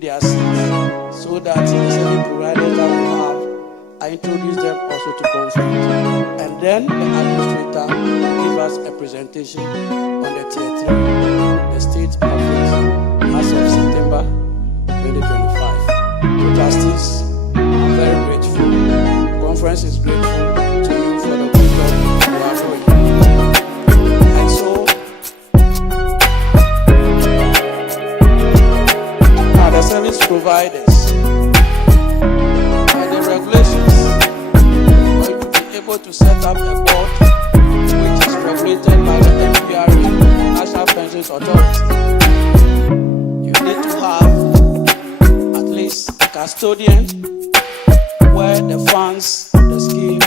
their seats so that the service providers that we have, I introduce them also to conference. And then the administrator will give us a presentation on the tier 3, the state office, as of September 2025. To Justice, I'm very grateful. The conference is grateful to you for the good job you are doing. And so, now the service providers, by the regulations, for you to be able to set up a board which is regulated by the NPRA, National Pensions Authority, you need to have at least a custodian where the funds, the scheme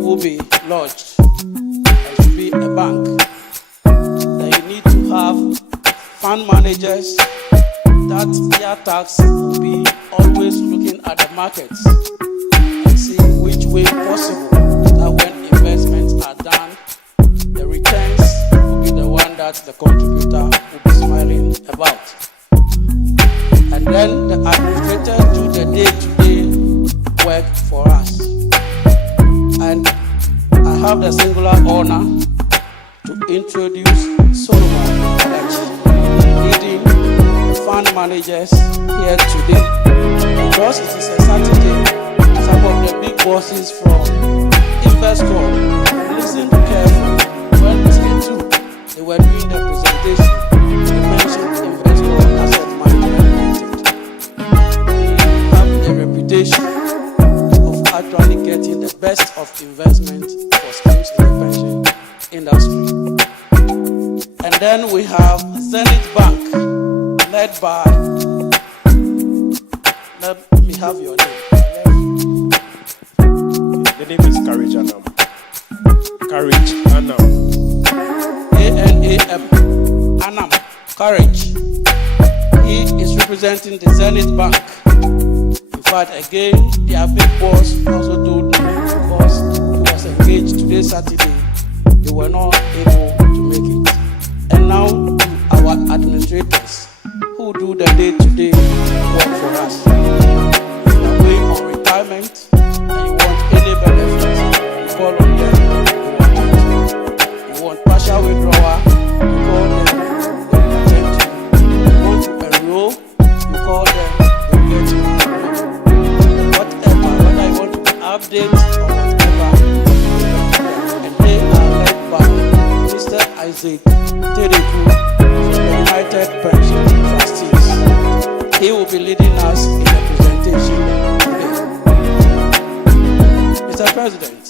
will be lodged. There should be a bank. Then you need to have fund managers that their tax will be always looking at the markets and see which way possible that when investments are done, the returns will be the one that the contributor will be smiling about. And then the administrators do the day-to-day work for us. And I have the singular honor to introduce Solomon Alex, leading the fund managers here today. Because it is a Saturday, some of the big bosses from Investor listened carefully when Tier 2 they were doing the presentation. They mentioned Investor Asset Management Limited. They have a reputation of actually getting the best of investment for schemes in the pension industry. And then we have Zenith Bank, led by, let me have your name. The name is Courage Anam. Courage Anam. A-N-A-M. Anam. Courage. He is representing the Zenith Bank. In fact, again, their big boss also told me because he was engaged today, Saturday, they were not able to make it. And now, our administrators who do the day-to-day work for us. If you are going on retirement and you want any benefits, you call on them, they will attend to you. You want partial withdrawal, you call them, they will attend to you. You want to enroll, you call them, they will get you enrolled. Whatever, whether you want to update or whatever, and they are led by Mr. Isaac Tedeku from the United Pension Trustees. He will be leading us in the presentation today. Mr. President,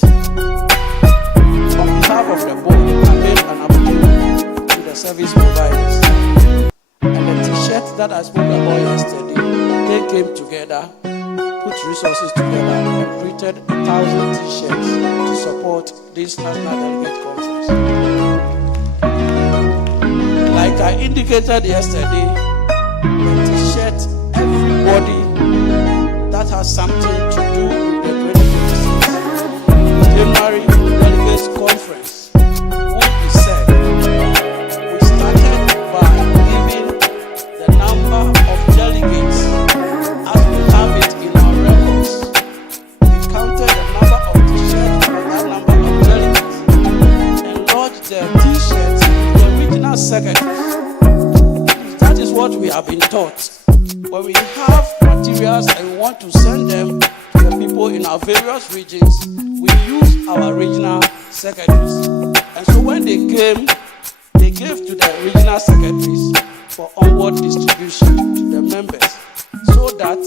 on behalf of the board, I made an appeal to the service providers. And the t-shirt that I spoke about yesterday, they came together, put resources together, and printed 1,000 t-shirts to support this National Delegate Conference. Like I indicated yesterday, the t-shirt, everybody that has something to do with the 2026 January Delegates Conference will be served. We started by giving the number of delegates as we have it in our records. We counted the number of t-shirts for that number of delegates and lodged the t-shirts in the regional secretaries. That is what we have been taught. When we have materials and we want to send them to the people in our various regions, we use our regional secretaries. And so when they came, they gave to the regional secretaries for onward distribution to the members, so that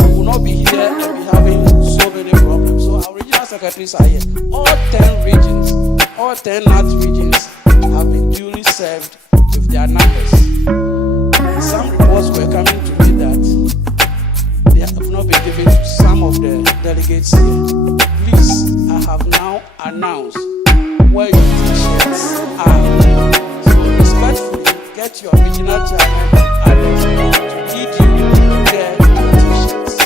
we will not be here and be having so many problems. So our regional secretaries are here. All 10 regions, all 10 NAT regions have been duly served with their numbers. Some reports were coming to me that they have not been given to some of the delegates here. Please, I have now announced where your t-shirts are. So respectfully, get your regional chairman and others to lead you to get your t-shirts.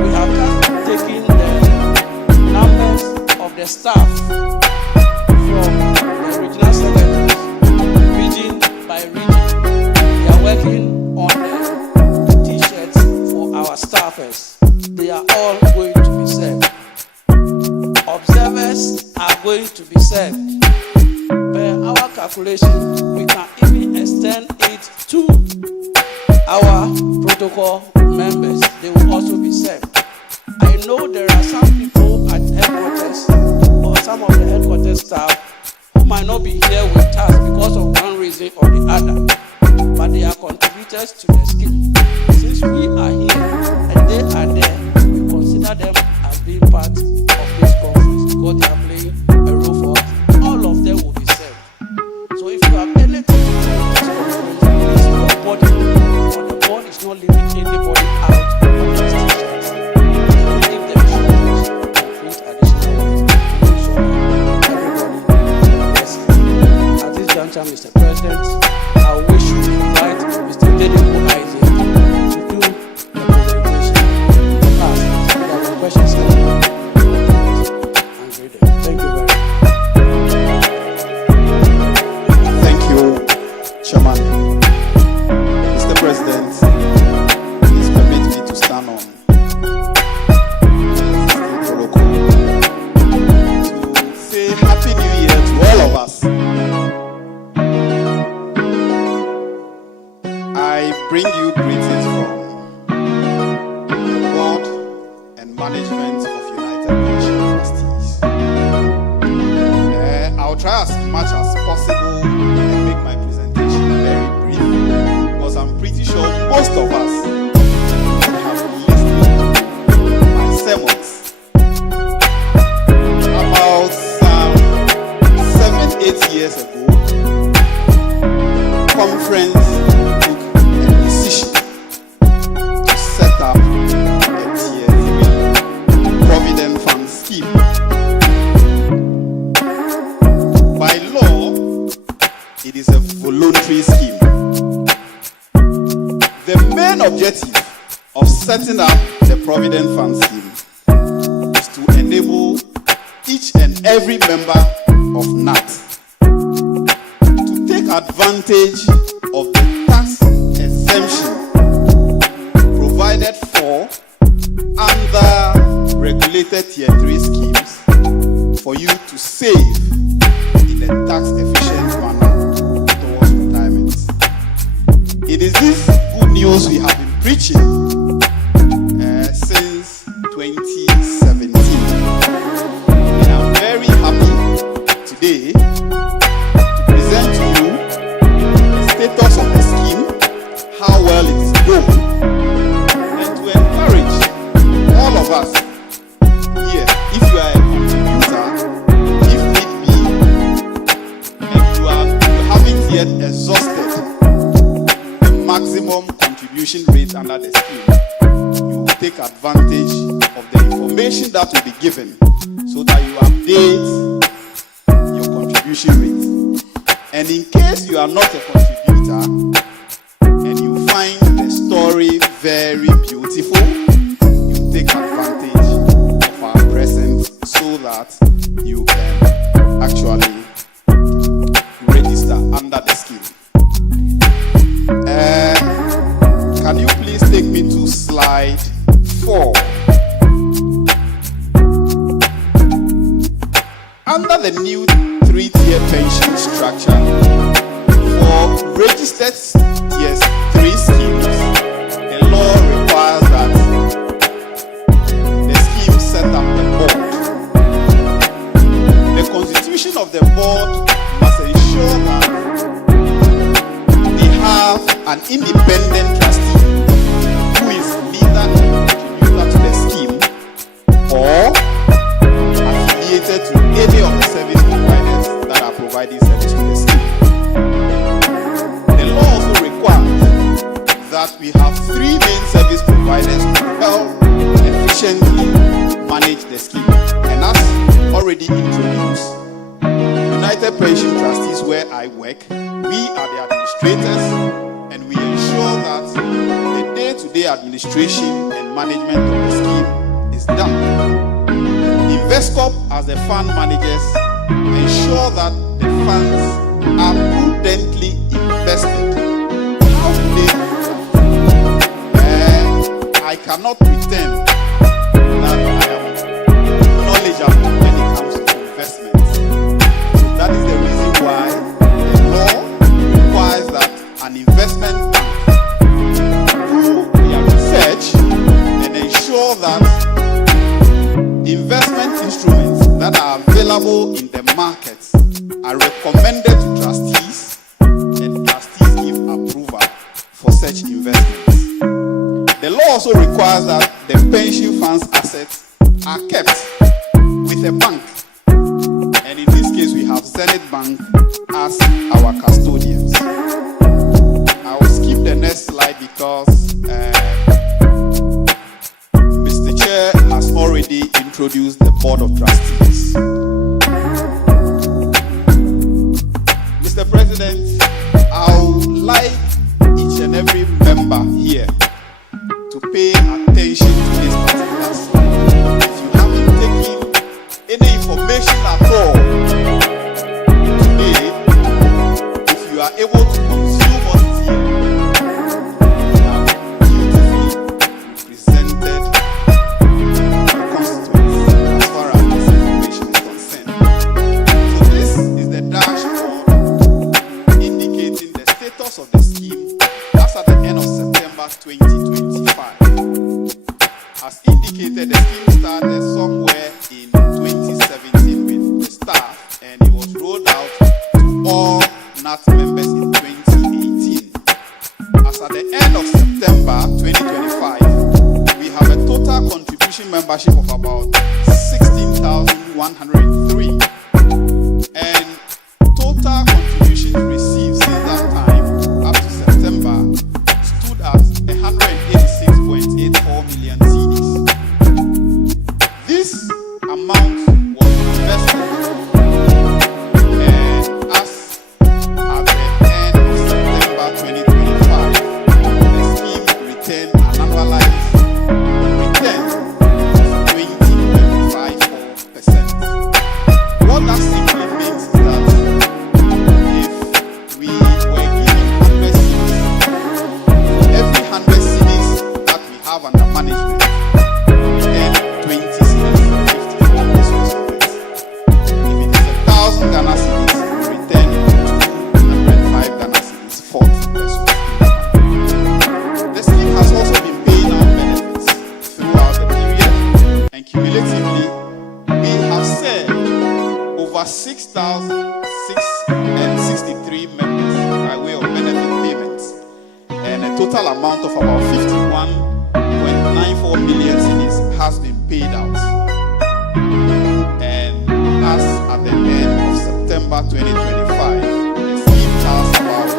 We have just taken the numbers of the staff from the regional secretaries, region by region. They are working on all going to be served. Observers are going to be served. Per our calculation, we can even extend it to our protocol members. They will also be served. I know there are some people at headquarters or some of the headquarters staff who might not be here with us because of one reason or the other, but they are contributors to the scheme. Since we are here and they are there, we consider them as being part of this conference because they are playing a role for us. All of them will be served. So if you have anything to do with this conference, please, your body or the board is not leaving anybody out of this t-shirt. Give them shorts and print additional ones. Make sure everybody gets it. At this juncture, Mr. President, I wish you to invite Mr. Delegates to do the presentation. Ask if there are questions now. Thank you very much. Thank you, Chairman. Mr. President, please permit me to stand on protocol to say Happy New Year to all of us. I bring you greetings from the board and management of United Nations Trustees. I'll try as much as possible and make my presentation very brief because I'm pretty sure most of us have listened to my sermons about 7-8 years ago. Conference took a decision to set up a Tier 3 Provident Fund scheme. By law, it is a voluntary scheme. The main objective of setting up the Provident Fund scheme is to enable each and every member of NAT to take advantage of the tax exemption provided for under regulated Tier 3 schemes for you to save in a tax-efficient manner towards retirement. It is this good news we have been preaching since 2017. And I'm very happy today to present to you the status of the scheme, how well it is going, and to encourage all of us here, if you are a contributor, yet exhausted the maximum contribution rate under the scheme, you will take advantage of the information that will be given so that you update your contribution rate. And in case you are not a contributor and you find the story very beautiful, you take advantage of our presence so that you can actually register under the scheme. Can you please take me to slide 4? Under the new 3-tier pension structure for registered Tier 3 schemes, the law requires that the scheme set up a board. The constitution of the board must ensure that they have an independent trustee who is neither a contributor to the scheme or affiliated to any of the service providers that are providing service to the scheme. The law also requires that we have 3 main service providers to help efficiently manage the scheme. And as already introduced, United Pension Trustees, where I work, we are the administrators and we ensure that the day-to-day administration and management of the scheme is done. Investcorp, as the fund managers, ensure that the funds are prudently invested. How do they do that? I cannot pretend instruments that are available in the market are recommended to trustees, and trustees give approval for such investments. The law also requires that the pension fund's assets are kept with a bank, and in this case we have Zenith Bank as our custodians. I will skip the next slide because Mr. Chair has already introduced the Board of Trustees. Mr. President, I would like each and every member here to pay attention to this particular slide. If you haven't taken any information at all today, if you are able to consume what is here, you have beautifully represented your constituents as far as this information is concerned. So this is the dashboard indicating the status of the scheme as at the end of September 2025. As indicated, the scheme started somewhere in 2017 with the staff, and it was rolled out to all NAT members in 2018. As at the end of September 2025, we have a total contribution membership of about 16,103, and total contributions received since that time up to September stood at 186.84 million cedis. This amount was invested, and as at the end of September 2025, the scheme returned an annualized return of 20.54%. What that simply means is that if we were given 100 cedis, for every 100 cedis that we have under management, we earn 20 cedis, 54 pesos of it. If it is 1,000 Ghana cedis, we return 205 Ghana cedis, 40 pesos. The scheme has also been paying out benefits throughout the period, and cumulatively, we have served over 6,663 members by way of benefit payments, and a total amount of about 51.94 million cedis has been paid out. And as at the end of September 2025, the scheme has about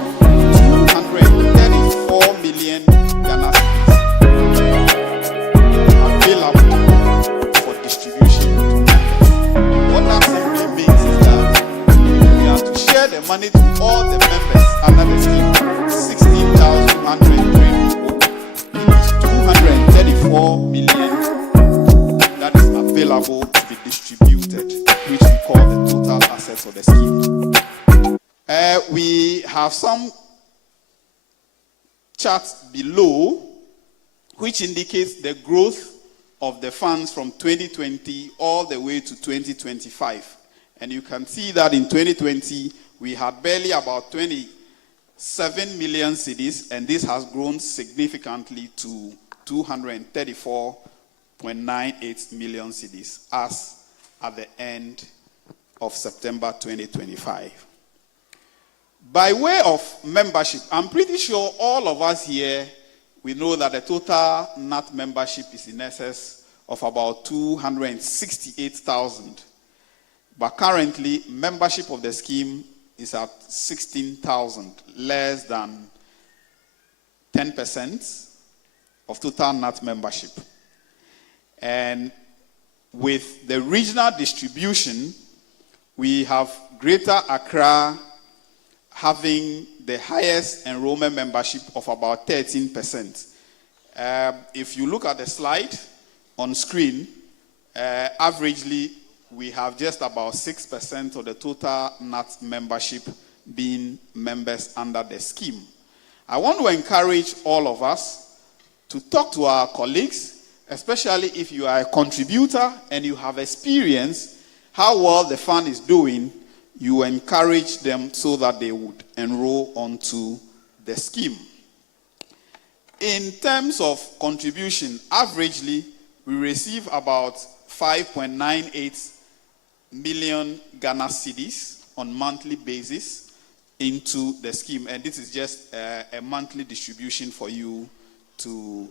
234 million Ghana cedis available for distribution to members. What that simply means is that if we are to share the money to all the members under the scheme, 16,103 people, it is 234 million that is available to be distributed, which we call the total assets of the scheme. We have some charts below which indicates the growth of the funds from 2020 all the way to 2025. And you can see that in 2020, we had barely about 27 million cedis, and this has grown significantly to 234.98 million cedis as at the end of September 2025. By way of membership, I'm pretty sure all of us here, we know that the total NAT membership is in excess of about 268,000. But currently, membership of the scheme is at 16,000, less than 10% of total NAT membership. And with the regional distribution, we have Greater Accra having the highest enrollment membership of about 13%. If you look at the slide on screen, averagely, we have just about 6% of the total NAT membership being members under the scheme. I want to encourage all of us to talk to our colleagues, especially if you are a contributor and you have experienced how well the fund is doing. You encourage them so that they would enroll onto the scheme. In terms of contribution, averagely, we receive about 5.98 million Ghana cedis on monthly basis into the scheme. And this is just a monthly distribution for you to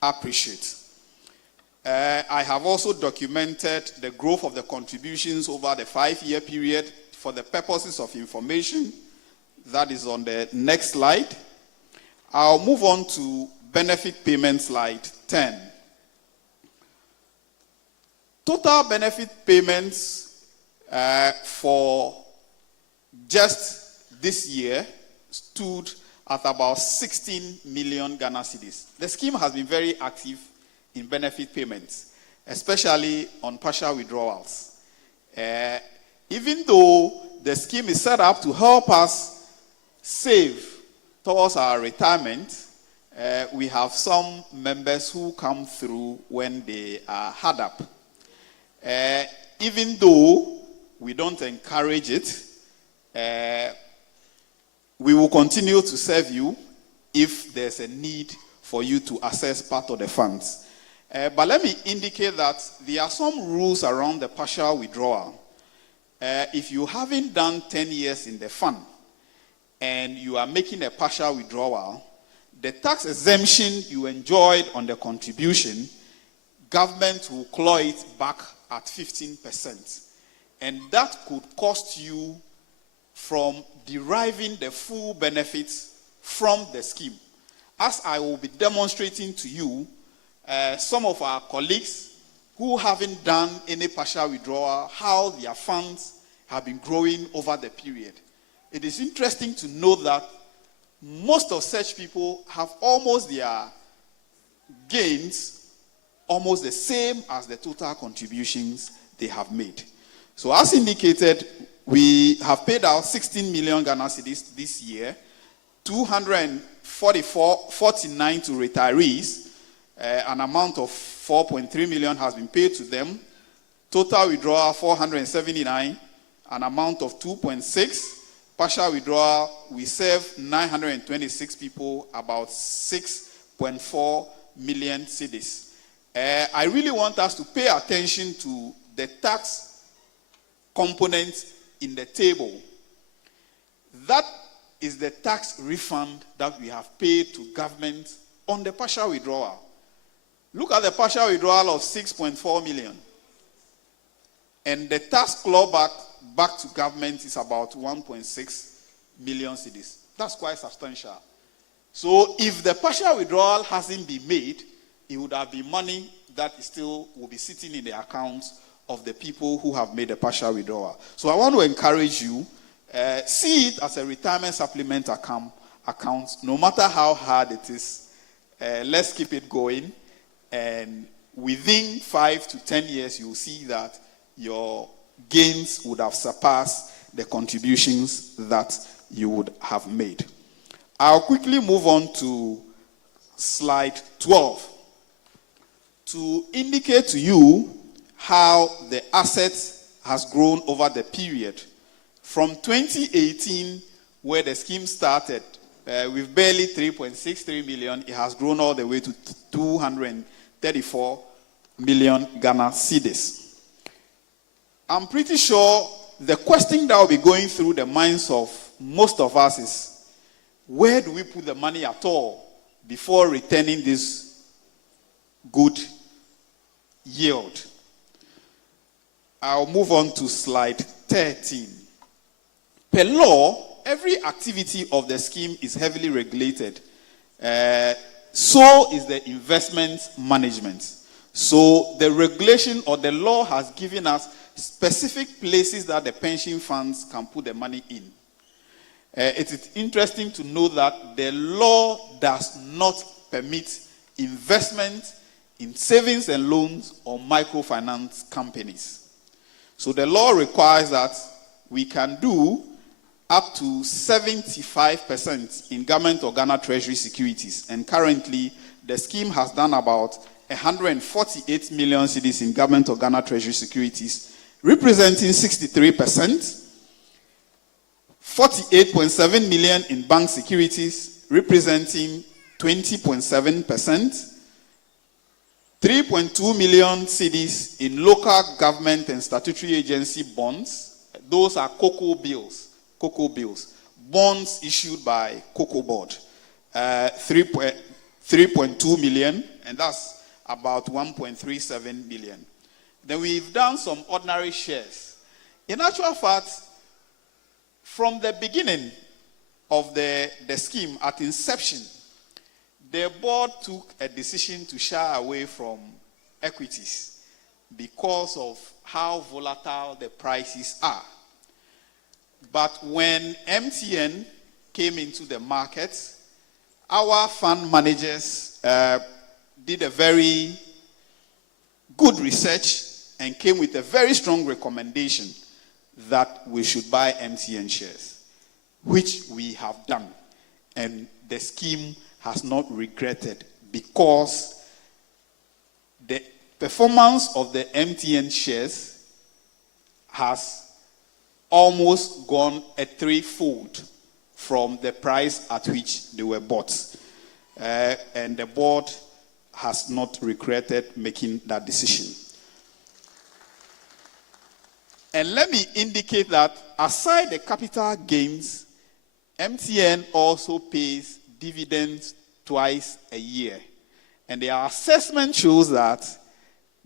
appreciate. I have also documented the growth of the contributions over the 5-year period for the purposes of information. That is on the next slide. I'll move on to benefit payment, slide 10. Total benefit payments for just this year stood at about 16 million Ghana cedis. The scheme has been very active in benefit payments, especially on partial withdrawals. Even though the scheme is set up to help us save towards our retirement, we have some members who come through when they are hard up. Even though we don't encourage it, we will continue to serve you if there's a need for you to access part of the funds. But let me indicate that there are some rules around the partial withdrawal. If you haven't done 10 years in the fund and you are making a partial withdrawal, the tax exemption you enjoyed on the contribution, government will claw it back at 15%. And that could cost you from deriving the full benefits from the scheme. As I will be demonstrating to you, some of our colleagues who haven't done any partial withdrawal, how their funds have been growing over the period. It is interesting to note that most of such people have almost their gains almost the same as the total contributions they have made. So as indicated, we have paid out 16 million Ghana cedis this year, 249 to retirees. An amount of 4.3 million has been paid to them. Total withdrawal 479, an amount of 2.6. Partial withdrawal, we serve 926 people, about 6.4 million cedis. I really want us to pay attention to the tax component in the table. That is the tax refund that we have paid to government on the partial withdrawal. Look at the partial withdrawal of 6.4 million. And the tax clawback back to government is about 1.6 million cedis. That's quite substantial. So if the partial withdrawal hasn't been made, it would have been money that still will be sitting in the accounts of the people who have made a partial withdrawal. So I want to encourage you, see it as a retirement supplement account, no matter how hard it is. Let's keep it going. And within 5 to 10 years, you'll see that your gains would have surpassed the contributions that you would have made. I'll quickly move on to slide 12 to indicate to you how the assets has grown over the period. From 2018, where the scheme started, with barely 3.63 million, it has grown all the way to 234 million Ghana cedis. I'm pretty sure the question that will be going through the minds of most of us is, where do we put the money at all before returning this good yield? I'll move on to slide 13. Per law, every activity of the scheme is heavily regulated. So is the investment management. So the regulation or the law has given us specific places that the pension funds can put the money in. It is interesting to know that the law does not permit investment in savings and loans or microfinance companies. So the law requires that we can do up to 75% in government or Ghana Treasury securities. And currently, the scheme has done about 148 million cedis in government or Ghana Treasury securities, representing 63%. 48.7 million in bank securities, representing 20.7%. 3.2 million cedis in local government and statutory agency bonds. Those are cocoa bills. Bonds issued by Cocoa Board. 3.2 million, and that's about 1.37 billion. Then we've done some ordinary shares. In actual fact, from the beginning of the scheme, at inception, the board took a decision to shy away from equities because of how volatile the prices are. But when MTN came into the market, our fund managers did a very good research and came with a very strong recommendation that we should buy MTN shares, which we have done. And the scheme has not regretted, because the performance of the MTN shares has almost gone a threefold from the price at which they were bought. And the board has not regretted making that decision. And let me indicate that aside the capital gains, MTN also pays dividends twice a year. And their assessment shows that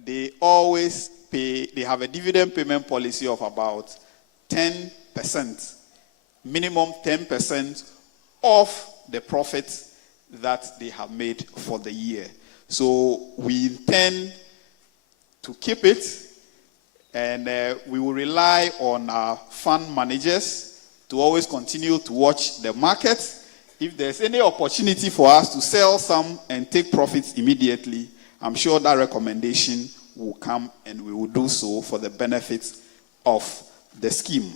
they always pay, they have a dividend payment policy of about 10%, minimum 10% of the profit that they have made for the year. So we intend to keep it, and we will rely on our fund managers to always continue to watch the market. If there's any opportunity for us to sell some and take profits immediately, I'm sure that recommendation will come, and we will do so for the benefit of the scheme.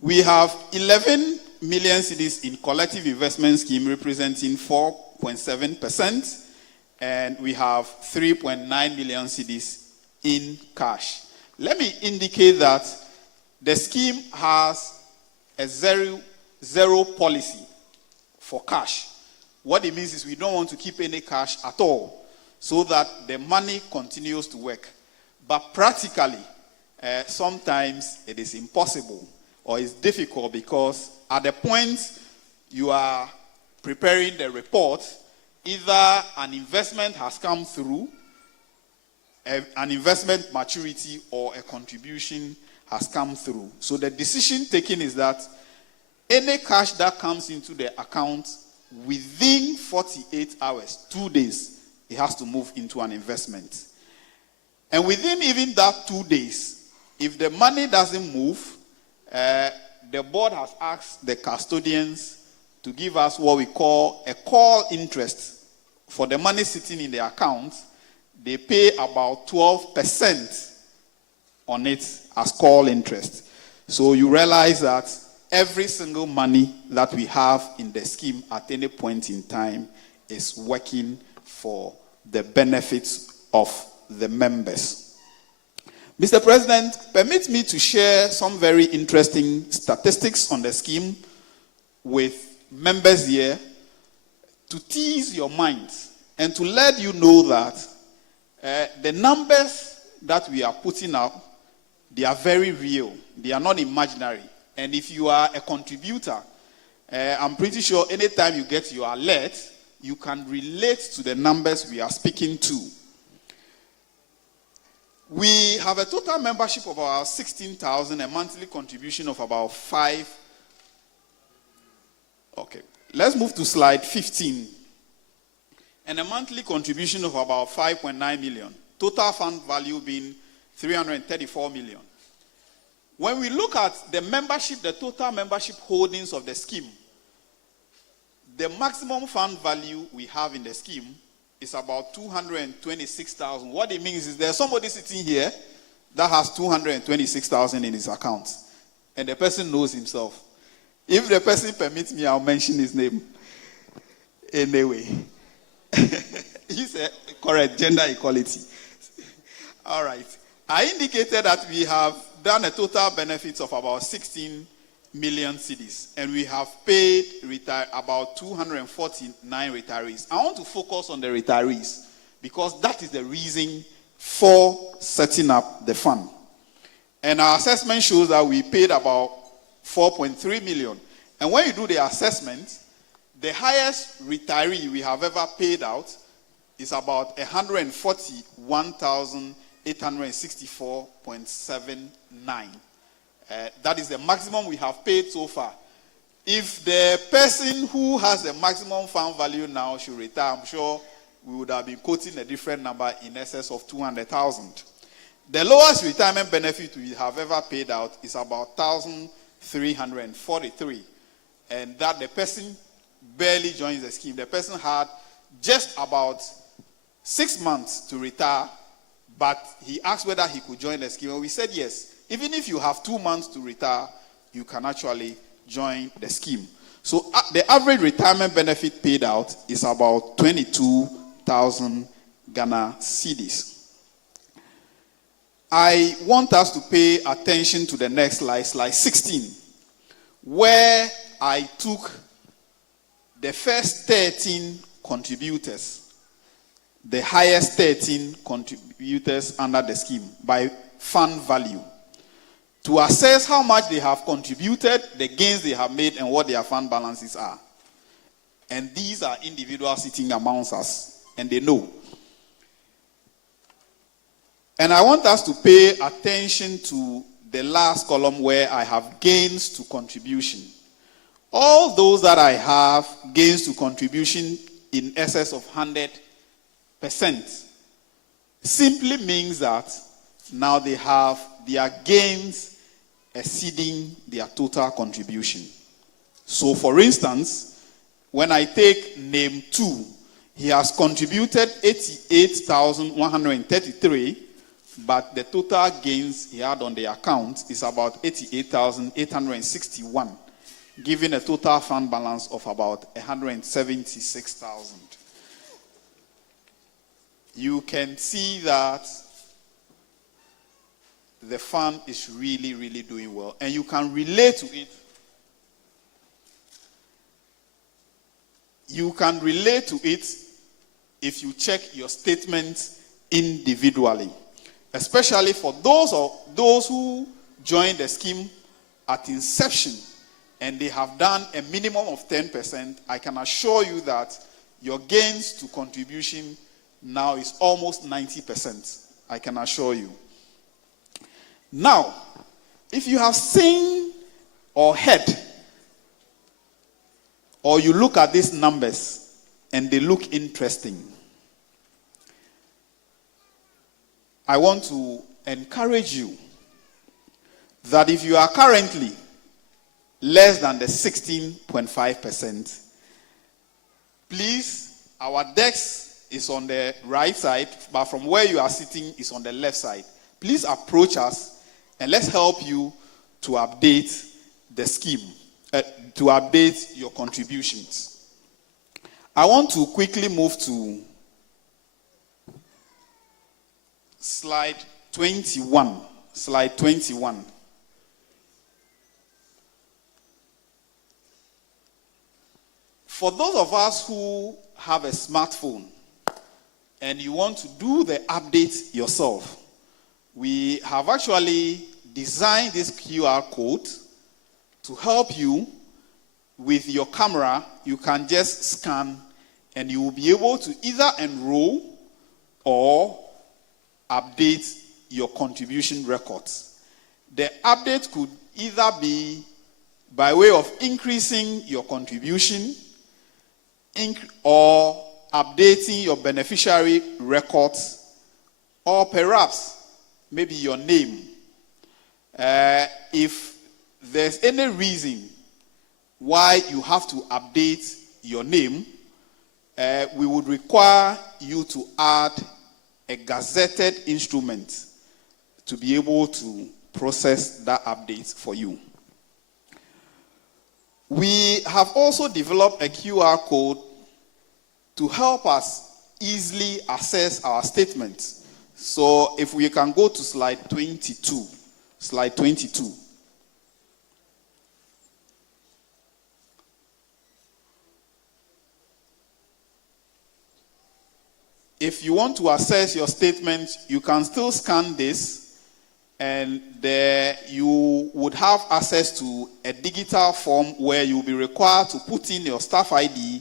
We have 11 million cedis in collective investment scheme, representing 4.7%, and we have 3.9 million cedis in cash. Let me indicate that the scheme has a zero policy for cash. What it means is we don't want to keep any cash at all, so that the money continues to work. But practically, sometimes it is impossible or it's difficult, because at the point you are preparing the report, either an investment has come through, an investment maturity, or a contribution has come through. So the decision taken is that any cash that comes into the account within 48 hours, 2 days, it has to move into an investment. And within even that 2 days, if the money doesn't move, the board has asked the custodians to give us what we call a call interest for the money sitting in the account. They pay about 12% on it as call interest. So you realize that every single money that we have in the scheme at any point in time is working for the benefits of the members. Mr. President, permit me to share some very interesting statistics on the scheme with members here to tease your minds and to let you know that the numbers that we are putting out, they are very real. They are not imaginary. And if you are a contributor, I'm pretty sure anytime you get your alert, you can relate to the numbers we are speaking to. We have a total membership of about 16,000, a monthly contribution of about 5. Okay, let's move to slide 15. And a monthly contribution of about 5.9 million. Total fund value being 334 million. When we look at the membership, the total membership holdings of the scheme, the maximum fund value we have in the scheme is about 226,000. What it means is there's somebody sitting here that has 226,000 in his account, and the person knows himself. If the person permits me, I'll mention his name. Anyway, he's a correct gender equality. All right. I indicated that we have done a total benefits of about 16 million cedis, and we have paid about 249 retirees. I want to focus on the retirees because that is the reason for setting up the fund. And our assessment shows that we paid about 4.3 million. And when you do the assessment, the highest retiree we have ever paid out is about 141,864.79. That is the maximum we have paid so far. If the person who has the maximum fund value now should retire, I'm sure we would have been quoting a different number in excess of 200,000. The lowest retirement benefit we have ever paid out is about 1,343. And that the person barely joins the scheme. The person had just about 6 months to retire, but he asked whether he could join the scheme. And we said yes. Even if you have 2 months to retire, you can actually join the scheme. So the average retirement benefit paid out is about 22,000 Ghana cedis. I want us to pay attention to the next slide, slide 16, where I took the first 13 contributors, the highest 13 contributors under the scheme by fund value, to assess how much they have contributed, the gains they have made, and what their fund balances are. And these are individuals sitting amongst us, and they know. And I want us to pay attention to the last column where I have gains to contribution. All those that I have gains to contribution in excess of 100% simply means that now they have their gains exceeding their total contribution. So for instance, when I take name 2, he has contributed 88,133, but the total gains he had on the account is about 88,861, giving a total fund balance of about 176,000. You can see that the fund is really, really doing well. And you can relate to it. You can relate to it if you check your statements individually. Especially for those who joined the scheme at inception and they have done a minimum of 10%, I can assure you that your gains to contribution now is almost 90%. I can assure you. Now, if you have seen or heard, or you look at these numbers and they look interesting, I want to encourage you that if you are currently less than the 16.5%, please, our desk is on the right side, but from where you are sitting is on the left side. Please approach us and let's help you to update the scheme, to update your contributions. I want to quickly move to slide 21. Slide 21. For those of us who have a smartphone and you want to do the update yourself, we have actually designed this QR code to help you with your camera. You can just scan and you will be able to either enroll or update your contribution records. The update could either be by way of increasing your contribution or updating your beneficiary records, or perhaps maybe your name. If there's any reason why you have to update your name, we would require you to add a gazetted instrument to be able to process that update for you. We have also developed a QR code to help us easily access our statements. So if we can go to slide 22. Slide 22. if you want to assess your statement, you can still scan this, and there you would have access to a digital form where you'll be required to put in your staff ID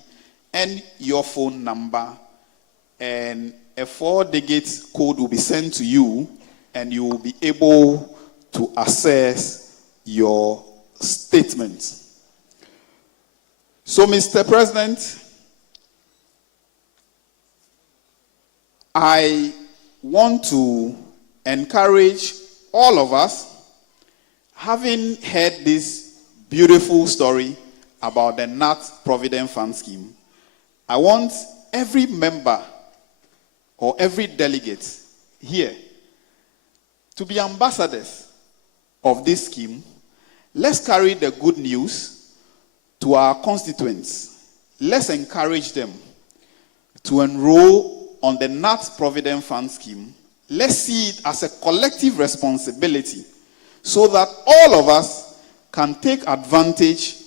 and your phone number, and a 4-digit code will be sent to you, and you will be able to access your statement. So, Mr. President, I want to encourage all of us, having heard this beautiful story about the Gnat Provident Fund Scheme, I want every member or every delegate here to be ambassadors of this scheme. Let's carry the good news to our constituents. Let's encourage them to enroll on the Gnat Provident Fund Scheme. Let's see it as a collective responsibility so that all of us can take advantage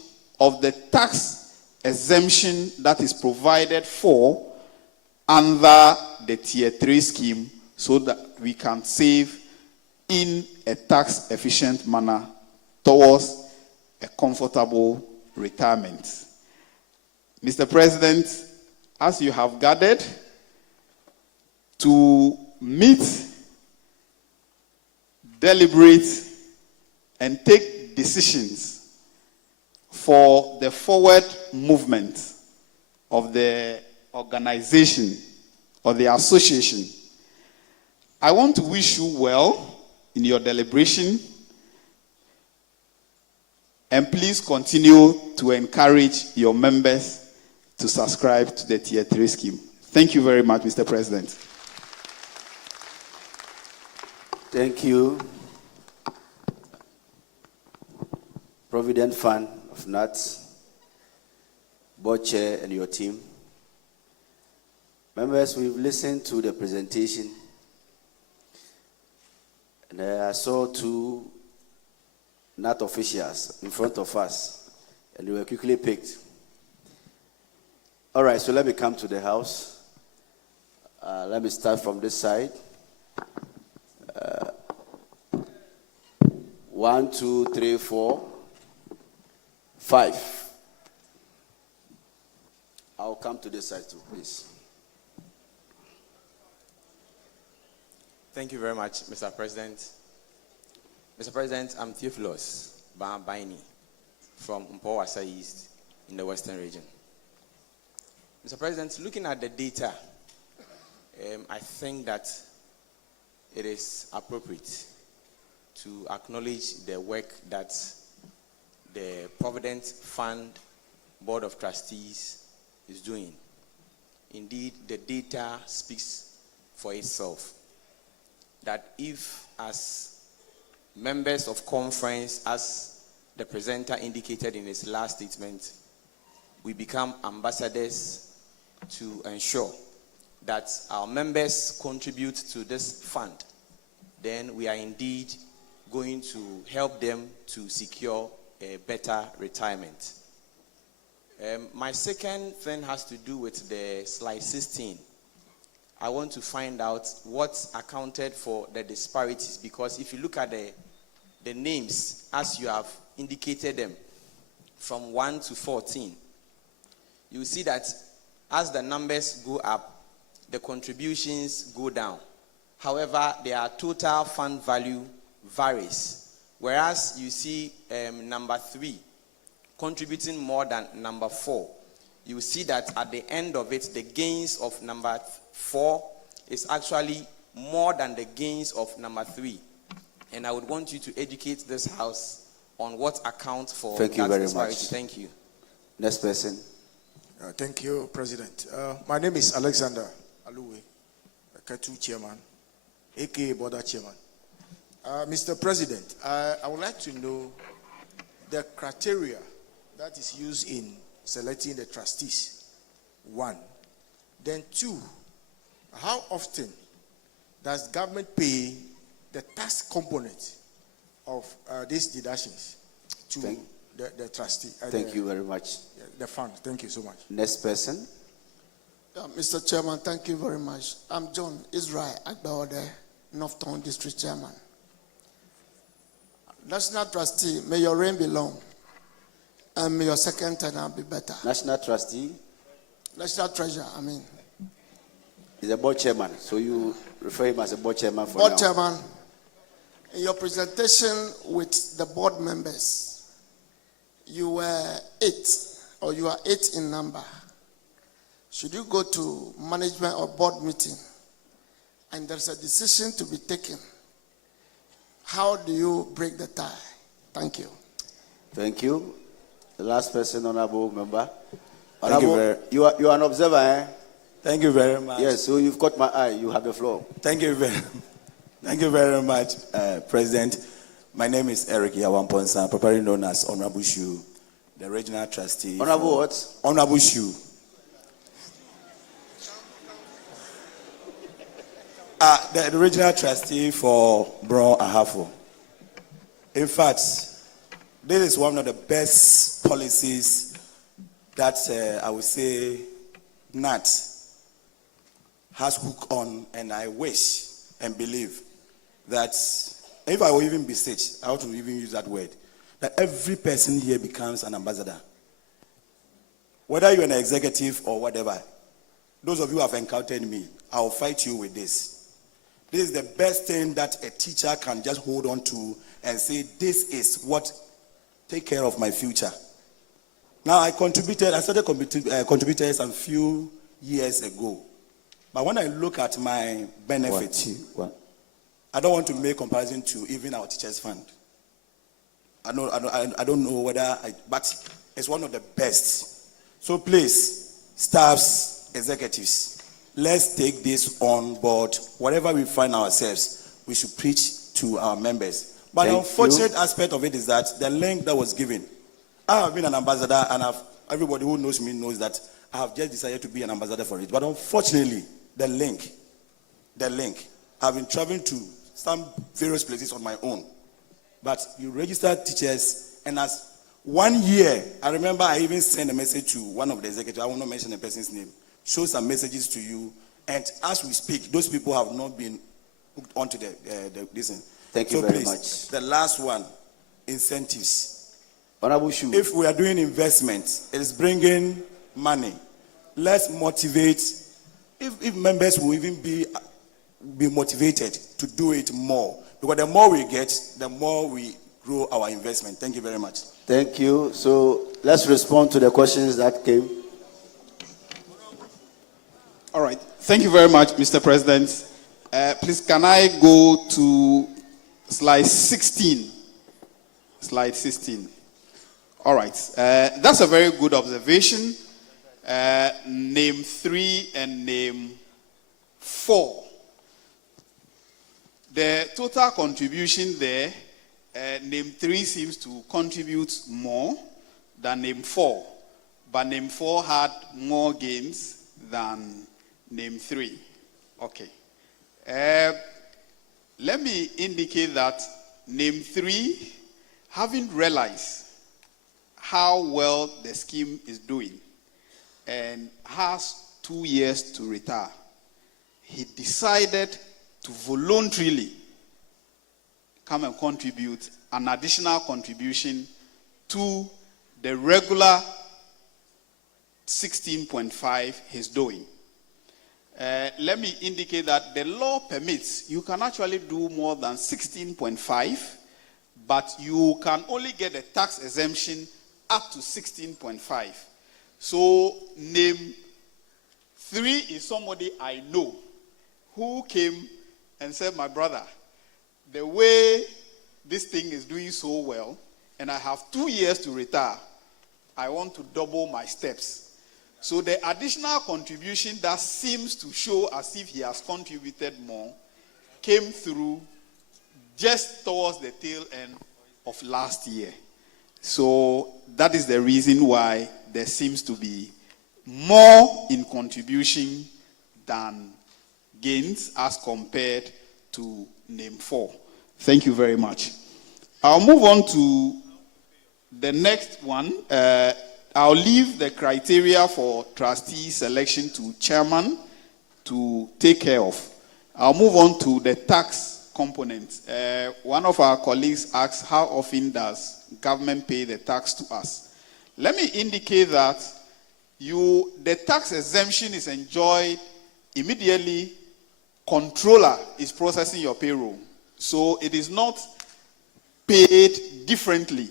of the tax exemption that is provided for under the Tier 3 scheme, so that we can save in a tax efficient manner towards a comfortable retirement. Mr. President, as you have gathered to meet, deliberate, and take decisions for the forward movement of the organization or the association, I want to wish you well in your deliberation, and please continue to encourage your members to subscribe to the Tier 3 scheme. Thank you very much, Mr. President. Thank you, Provident Fund of Gnats, Board Chair and your team. Members, we've listened to the presentation, and I saw two Gnat officials in front of us, and they were quickly picked. All right, so let me come to the house. Let me start from this side. 1, 2, 3, 4, 5. I'll come to this side too, please. Thank you very much, Mr. President. Mr. President, I'm Theophilus Baini from Mpawasa East in the Western region. Mr. President, looking at the data, I think that it is appropriate to acknowledge the work that the Provident Fund Board of Trustees is doing. Indeed, the data speaks for itself. That if, as members of conference, as the presenter indicated in his last statement, we become ambassadors to ensure that our members contribute to this fund, then we are indeed going to help them to secure a better retirement. My second thing has to do with the slide 16. I want to find out what accounted for the disparities, because if you look at the names as you have indicated them from 1 to 14, you see that as the numbers go up, the contributions go down. However, their total fund value varies. Whereas you see number 3 contributing more than number 4. You see that at the end of it, the gains of number 4 is actually more than the gains of number 3. And I would want you to educate this house on what accounts for Thank you very disparity. much. Thank you. Next person. Thank you, President. My name is Alexander Aluwe, K2 Chairman, aka Border Chairman. Mr. President, I would like to know the criteria that is used in selecting the trustees. 1. Then 2, how often does government pay the tax component of these deductions to the trustee? Thank you very much. The fund. Thank you so much. Next person. Mr. Chairman, thank you very much. I'm John Israel Agbaode, Northtown District Chairman. National Trustee, may your reign be long, and may your second tenure be better. National Trustee? National Treasurer, I mean. He's a board chairman, so you refer him as a board chairman for Board now. Chairman, in your presentation with the board members, you were 8, or you are 8 in number. Should you go to management or board meeting and there's a decision to be taken, how do you break the tie? Thank you. Thank you. The last person, honorable member. Thank you Honorable, you are an observer, eh? Thank you very much. Yes, so you've caught my eye. You have the floor. Thank you very much, President. My name is Eric Yawamponsa, popularly known as Honorable Shu, the regional trustee. Honorable what? Honorable Shu. The regional trustee for Bron Ahafo. In fact, this is one of the best policies that I would say Gnat has hooked on, and I wish and believe that if I will even be such, I ought to even use that word, that every person here becomes an ambassador. Whether you're an executive or whatever, those of you who have encountered me, I'll fight you with this. This is the best thing that a teacher can just hold on to and say, this is what take care of my future. Now, I started contributing some few years ago. But when I look at my benefit, I don't want to make comparison to even our teachers' fund. I don't know whether, but it's one of the best. So please, staffs, executives, let's take this on board. Whatever we find ourselves, we should preach to our members. But the unfortunate aspect of it is that the link that was given, I have been an ambassador, and everybody who knows me knows that I have just decided to be an ambassador for it. But unfortunately, the link, I've been traveling to some various places on my own. But you register teachers, and as 1 year, I remember I even sent a message to one of the executives, I will not mention the person's name, show some messages to you, and as we speak, those people have not been hooked onto this thing. Thank you very much. The last one, incentives. Honorable Shu. If we are doing investments, it is bringing money. Let's motivate. If members will even be motivated to do it more, because the more we get, the more we grow our investment. Thank you very much. Thank you. So let's respond to the questions that came. All right. Thank you very much, Mr. President. Please, can I go to slide 16? Slide 16. All right. That's a very good observation. Name 3 and name 4. The total contribution there, name 3 seems to contribute more than name 4. But name 4 had more gains than name 3. Okay. Let me indicate that name 3, having realized how well the scheme is doing and has 2 years to retire, he decided to voluntarily come and contribute an additional contribution to the regular 16.5 he's doing. Let me indicate that the law permits you can actually do more than 16.5, but you can only get a tax exemption up to 16.5. So name 3 is somebody I know who came and said, my brother, the way this thing is doing so well, and I have 2 years to retire, I want to double my steps. So the additional contribution that seems to show as if he has contributed more came through just towards the tail end of last year. So that is the reason why there seems to be more in contribution than gains as compared to name 4. Thank you very much. I'll move on to the next one. I'll leave the criteria for trustee selection to chairman to take care of. I'll move on to the tax component. One of our colleagues asked, how often does government pay the tax to us? Let me indicate that the tax exemption is enjoyed immediately. Controller is processing your payroll. So it is not paid differently.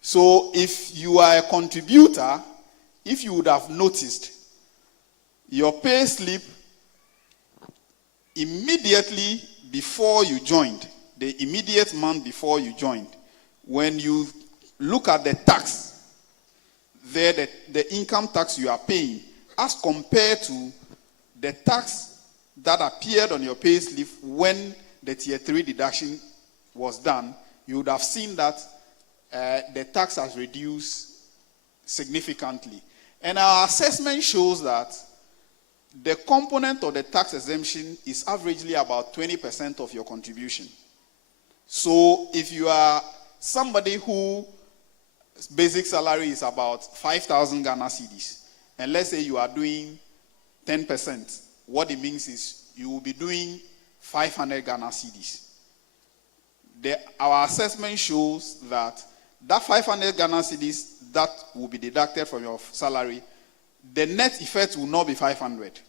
So if you are a contributor, if you would have noticed, your pay slip immediately before you joined, the immediate month before you joined, when you look at the tax, there the income tax you are paying, as compared to the tax that appeared on your pay slip when the tier 3 deduction was done, you would have seen that the tax has reduced significantly. And our assessment shows that the component of the tax exemption is averagely about 20% of your contribution. So if you are somebody whose basic salary is about 5,000 Ghana cedis, and let's say you are doing 10%, what it means is you will be doing 500 Ghana cedis. Our assessment shows that 500 Ghana cedis that will be deducted from your salary, the net effect will not be 500.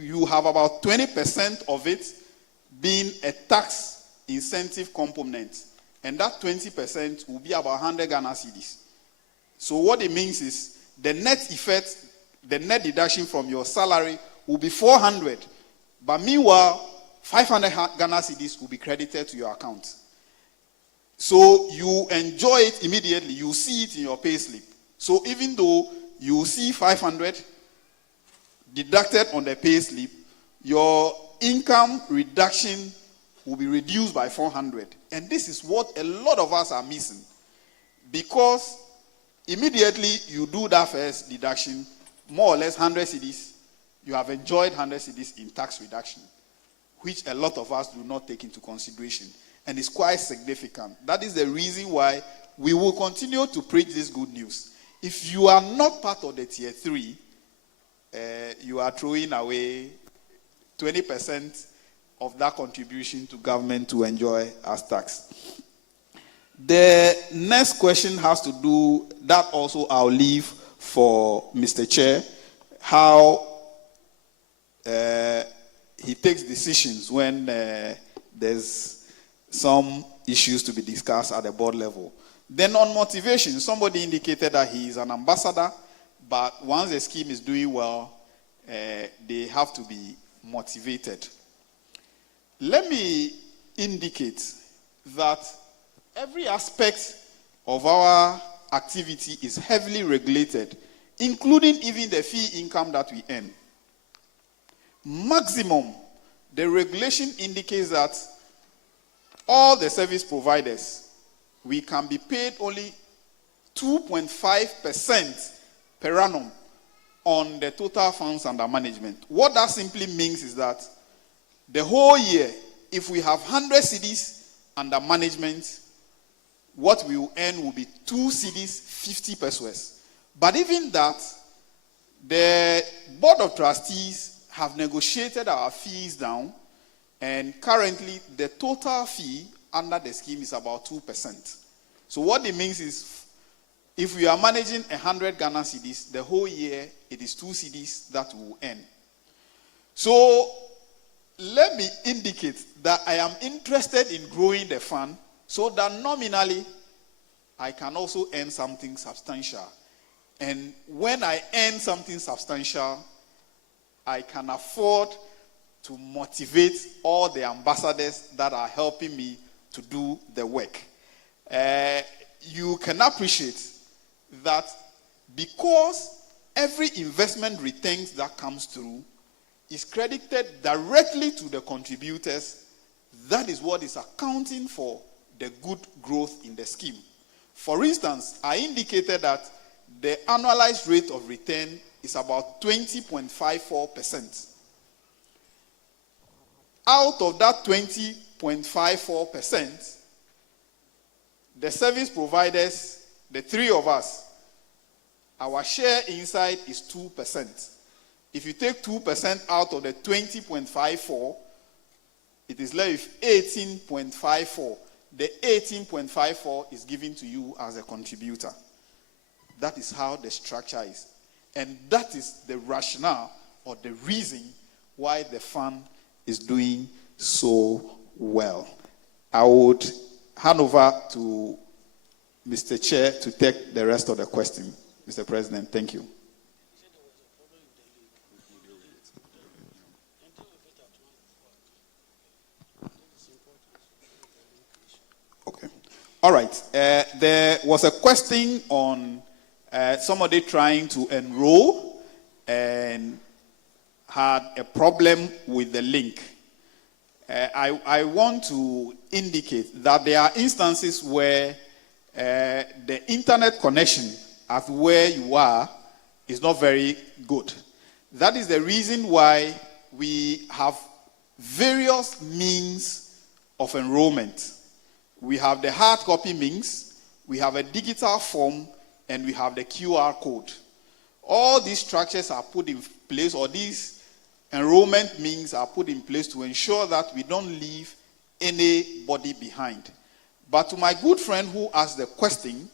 You have about 20% of it being a tax incentive component, and that 20% will be about 100 Ghana cedis. So what it means is the net effect, the net deduction from your salary will be 400, but meanwhile 500 Ghana cedis will be credited to your account. So you enjoy it immediately. You see it in your pay slip. So even though you see 500 deducted on the pay slip, your income reduction will be reduced by 400. And this is what a lot of us are missing. Because immediately you do that first deduction, more or less 100 cedis, you have enjoyed 100 cedis in tax reduction, which a lot of us do not take into consideration. And it's quite significant. That is the reason why we will continue to preach this good news. If you are not part of the tier 3, you are throwing away 20% of that contribution to government to enjoy as tax. The next question has to do, that also I'll leave for Mr. Chair, how he takes decisions when there's some issues to be discussed at the board level. Then on motivation, somebody indicated that he is an ambassador, but once the scheme is doing well, they have to be motivated. Let me indicate that every aspect of our activity is heavily regulated, including even the fee income that we earn. Maximum, the regulation indicates that all the service providers, we can be paid only 2.5% per annum on the total funds under management. What that simply means is that the whole year, if we have 100 cedis under management, what we will earn will be 2 cedis, 50 pesos. But even that, the Board of Trustees have negotiated our fees down, and currently the total fee under the scheme is about 2%. So what it means is, if we are managing 100 Ghana cedis, the whole year it is 2 cedis that we will earn. So let me indicate that I am interested in growing the fund so that nominally I can also earn something substantial. And when I earn something substantial, I can afford to motivate all the ambassadors that are helping me to do the work. You can appreciate that because every investment returns that comes through is credited directly to the contributors, that is what is accounting for the good growth in the scheme. For instance, I indicated that the annualized rate of return is about 20.54%. Out of that 20.54%, the service providers, the three of us, our share inside is 2%. If you take 2% out of the 20.54, it is left with 18.54. The 18.54 is given to you as a contributor. That is how the structure is. And that is the rationale or the reason why the fund is doing so well. I would hand over to Mr. Chair to take the rest of the question. Mr. President, thank you. Okay. All right. There was a question on somebody trying to enroll and had a problem with the link. I want to indicate that there are instances where the internet connection at where you are is not very good. That is the reason why we have various means of enrollment. We have the hard copy means, we have a digital form, and we have the QR code. All these structures are put in place, or these enrollment means are put in place to ensure that we don't leave anybody behind. But to my good friend who asked the question,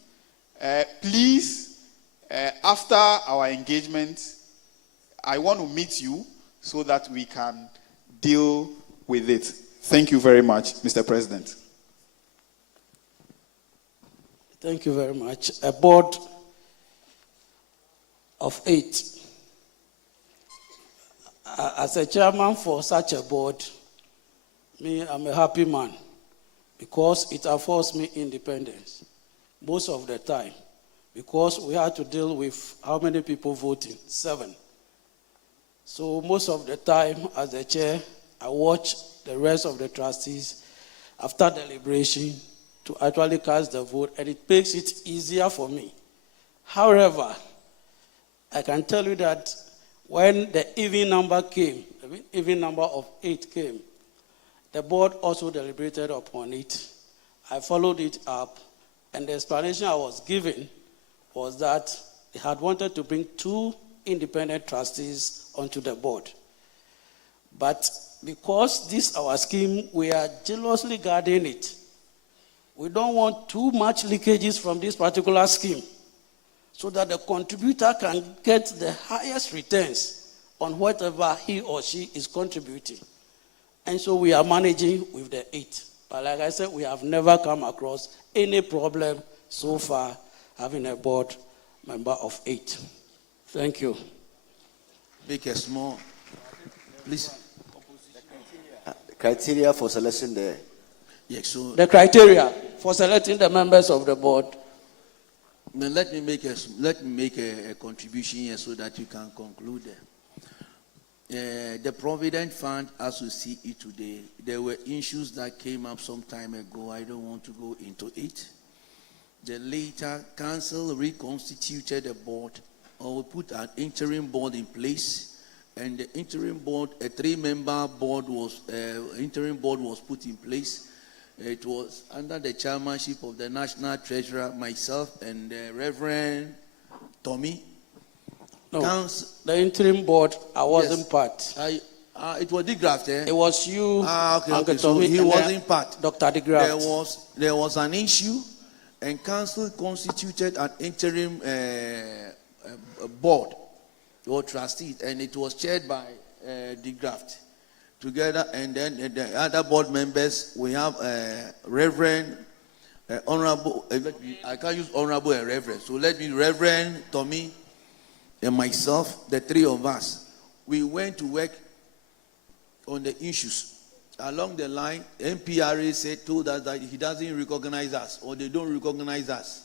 please, after our engagement, I want to meet you so that we can deal with it. Thank you very much, Mr. President. Thank you very much. A board of 8. As a chairman for such a board, I'm a happy man because it affords me independence most of the time, because we had to deal with how many people voting? 7. So most of the time as the chair, I watch the rest of the trustees after deliberation to actually cast the vote, and it makes it easier for me. However, I can tell you that when the even number came, the even number of 8 came, the board also deliberated upon it. I followed it up, and the explanation I was given was that they had wanted to bring 2 independent trustees onto the board. But because this our scheme, we are jealously guarding it. We don't want too much leakages from this particular scheme, so that the contributor can get the highest returns on whatever he or she is contributing. And so we are managing with the 8. But like I said, we have never come across any problem so far having a board member of 8. Thank you. Make a small, please. Criteria for selection there. Yes, so The criteria for selecting the members of the board. now let me make a contribution here so that you can conclude. The Provident Fund, as you see it today, there were issues that came up some time ago. I don't want to go into it. The later council reconstituted the board, or put an interim board in place, and the interim board, a 3-member board was interim board was put in place. It was under the chairmanship of the National Treasurer, myself, and Reverend Tommy. No, the interim board, I wasn't part. It was DeGraft, eh? It was you, Okay, Uncle okay. So Tommy, he and wasn't part. Dr. DeGraft. There was an issue, and council constituted an interim board or trustees, and it was chaired by DeGraft. Together, and then the other board members, we have Reverend Honorable. I can't use Honorable and Reverend, so let me Reverend Tommy and myself, the 3 of us. We went to work on the issues. Along the line, MPRA told us that he doesn't recognize us, or they don't recognize us.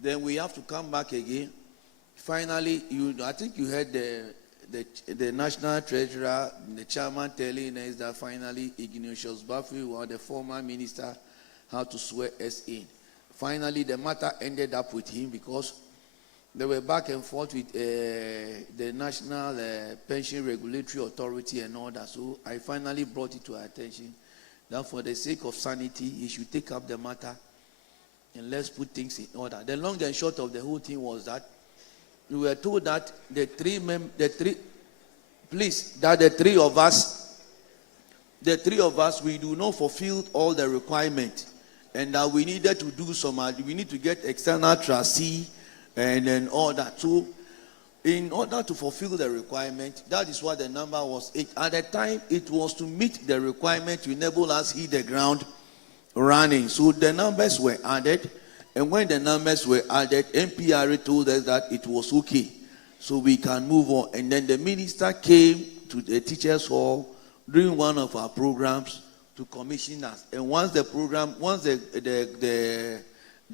Then we have to come back again. Finally, I think you heard the National Treasurer, the chairman telling us that finally Ignatius Buffy, or the former minister, had to swear us in. Finally, the matter ended up with him because they were back and forth with the National Pension Regulatory Authority and all that. So I finally brought it to our attention that for the sake of sanity, he should take up the matter and let's put things in order. The long and short of the whole thing was that we were told that the three of us, we do not fulfill all the requirement, and that we needed to do we need to get external trustee and then all that. So in order to fulfill the requirement, that is what the number was. At the time, it was to meet the requirement to enable us hit the ground running. So the numbers were added, and when the numbers were added, MPRA told us that it was okay, so we can move on. And then the minister came to the teachers' hall during one of our programs to commission us. And once the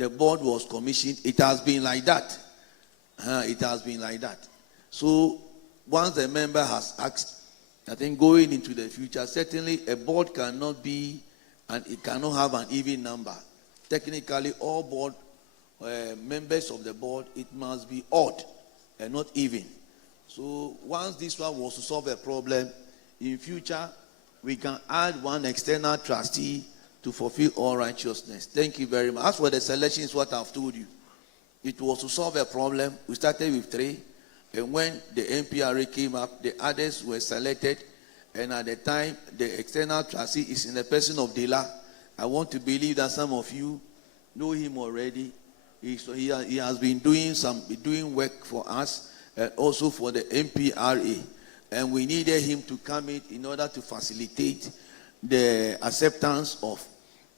board was commissioned, it has been like that. It has been like that. So once the member has asked, I think going into the future, certainly a board cannot be, and it cannot have an even number. Technically, all board members of the board, it must be odd and not even. So once this one was to solve a problem, in future, we can add one external trustee to fulfill all righteousness. Thank you very much. As for the selection, is what I've told you. It was to solve a problem. We started with 3, and when the MPRA came up, the others were selected, and at the time, the external trustee is in the person of Dela. I want to believe that some of you know him already. He has been doing work for us and also for the MPRA, and we needed him to come in order to facilitate the acceptance of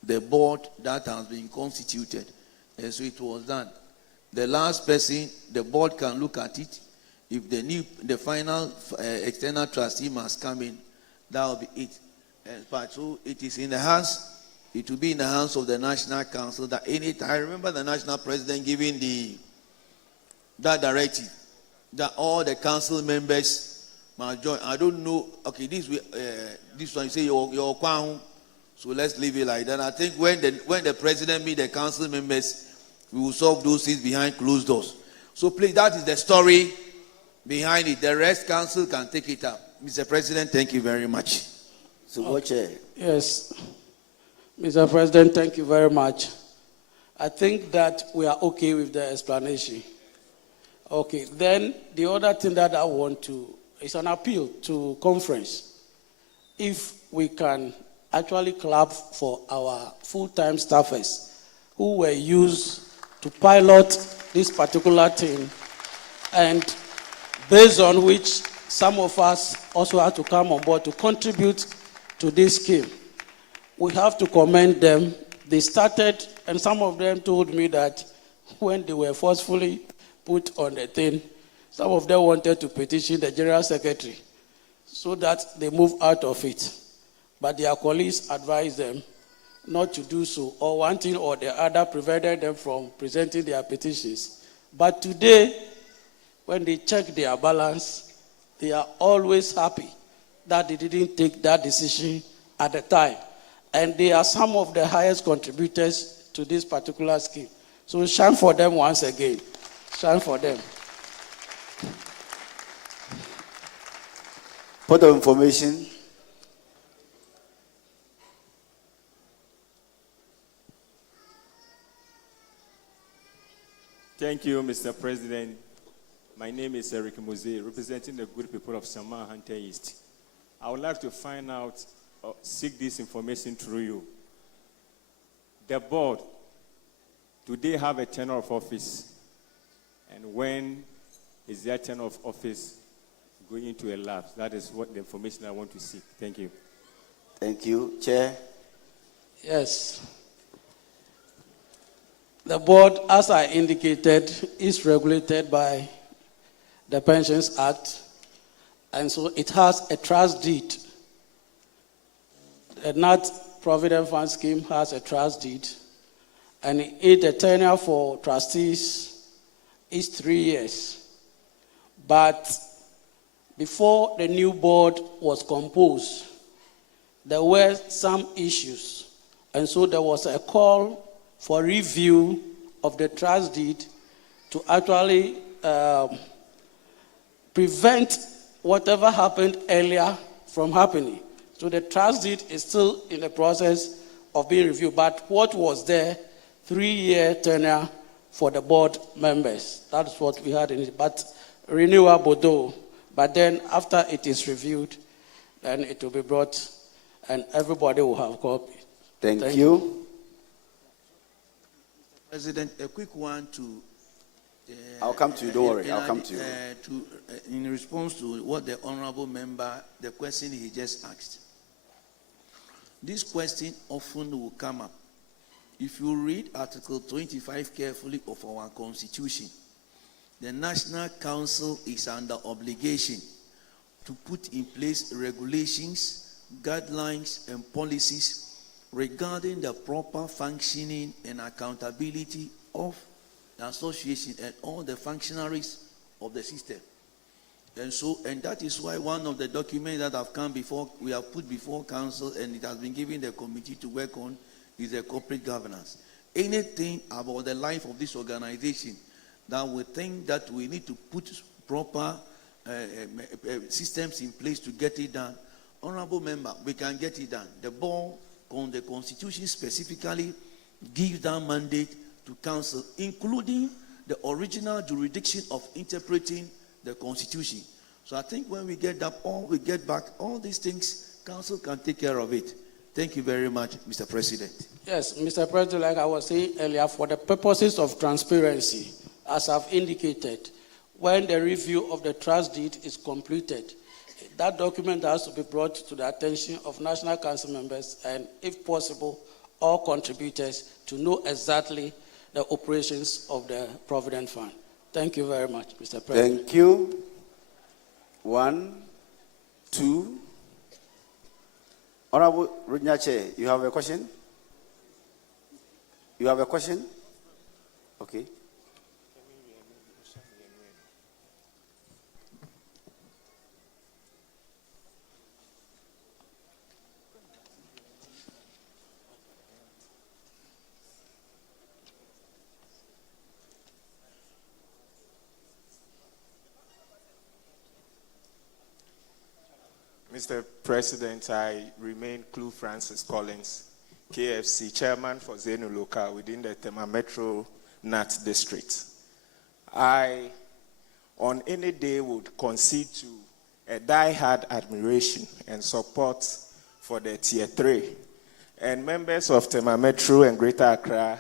the board that has been constituted, and so it was done. The last person, the board can look at it. If the final external trustee must come in, that will be it. But so it is in the hands. It will be in the hands of the National Council. That I remember the National President giving that directive that all the council members must join. I don't know. Okay, this one you say your crown. So let's leave it like that. I think when the president meet the council members, we will solve those things behind closed doors. So please, that is the story behind it. The rest council can take it up. Mr. President, thank you very much. So, Chair. Yes. Mr. President, thank you very much. I think that we are okay with the explanation. Okay, then the other thing that I want to, is an appeal to conference. If we can actually clap for our full-time staffers who were used to pilot this particular thing, and based on which some of us also had to come on board to contribute to this scheme. We have to commend them. They started, and some of them told me that when they were forcefully put on the thing, some of them wanted to petition the General Secretary so that they move out of it. But their colleagues advised them not to do so, or one thing or the other prevented them from presenting their petitions. But today, when they check their balance, they are always happy that they didn't take that decision at the time. And they are some of the highest contributors to this particular scheme. So shine for them once again. Shine for them. Point of information. Thank you, Mr. President. My name is Eric Mose, representing the good people of Sama Hunter East. I would like to find out, seek this information through you. The board, do they have a tenure of office? And when is their tenure of office going into a lapse? That is what the information I want to seek. Thank you. Thank you. Chair? Yes. The board, as I indicated, is regulated by the Pensions Act, and so it has a trust deed. The Gnat Provident Fund Scheme has a trust deed, and the tenure for trustees is 3 years. But before the new board was composed, there were some issues, and so there was a call for review of the trust deed to actually prevent whatever happened earlier from happening. So the trust deed is still in the process of being reviewed, but what was there 3-year tenure for the board members. That's what we had in it, but renewable though. But then after it is reviewed, then it will be brought and everybody will have copy. Thank you. President, a quick one to. I'll come to you, don't worry, I'll come to you. In response to what the honorable member, the question he just asked. This question often will come up. If you read Article 25 carefully of our Constitution, the National Council is under obligation to put in place regulations, guidelines, and policies regarding the proper functioning and accountability of the association and all the functionaries of the system. And that is why one of the documents that have come before, we have put before council and it has been given the committee to work on is the corporate governance. Anything about the life of this organization that we think that we need to put proper systems in place to get it done, honorable member, we can get it done. The board on the Constitution specifically gives that mandate to council, including the original jurisdiction of interpreting the Constitution. So I think when we get that, we get back all these things, council can take care of it. Thank you very much, Mr. President. Yes, Mr. President, like I was saying earlier, for the purposes of transparency, as I've indicated, when the review of the trust deed is completed, that document has to be brought to the attention of National Council members and, if possible, all contributors to know exactly the operations of the Provident Fund. Thank you very much, Mr. President. Thank you. 1, 2. Honorable Runyache, you have a question? You have a question? Okay. Mr. President, I remain Clu Francis Collins, KFC Chairman for Zenu Local within the Tema Metro Gnat District. I, on any day, would concede to a die-hard admiration and support for the Tier 3. And members of Tema Metro and Greater Accra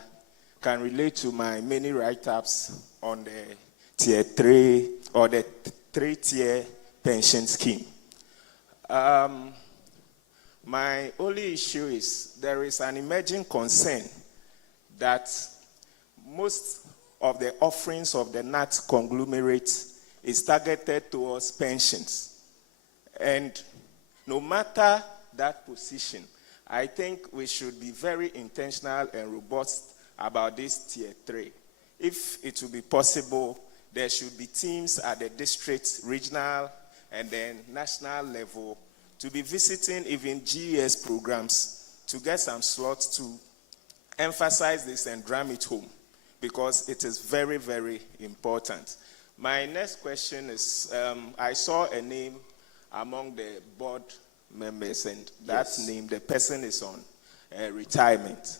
can relate to my many write-ups on the Tier 3 or the 3-tier pension scheme. My only issue is there is an emerging concern that most of the offerings of the NAT conglomerate is targeted towards pensions. And no matter that position, I think we should be very intentional and robust about this Tier 3. If it will be possible, there should be teams at the district, regional, and then national level to be visiting even GES programs to get some slots to emphasize this and drum it home because it is very, very important. My next question is, I saw a name among the board members and that name, the person is on retirement.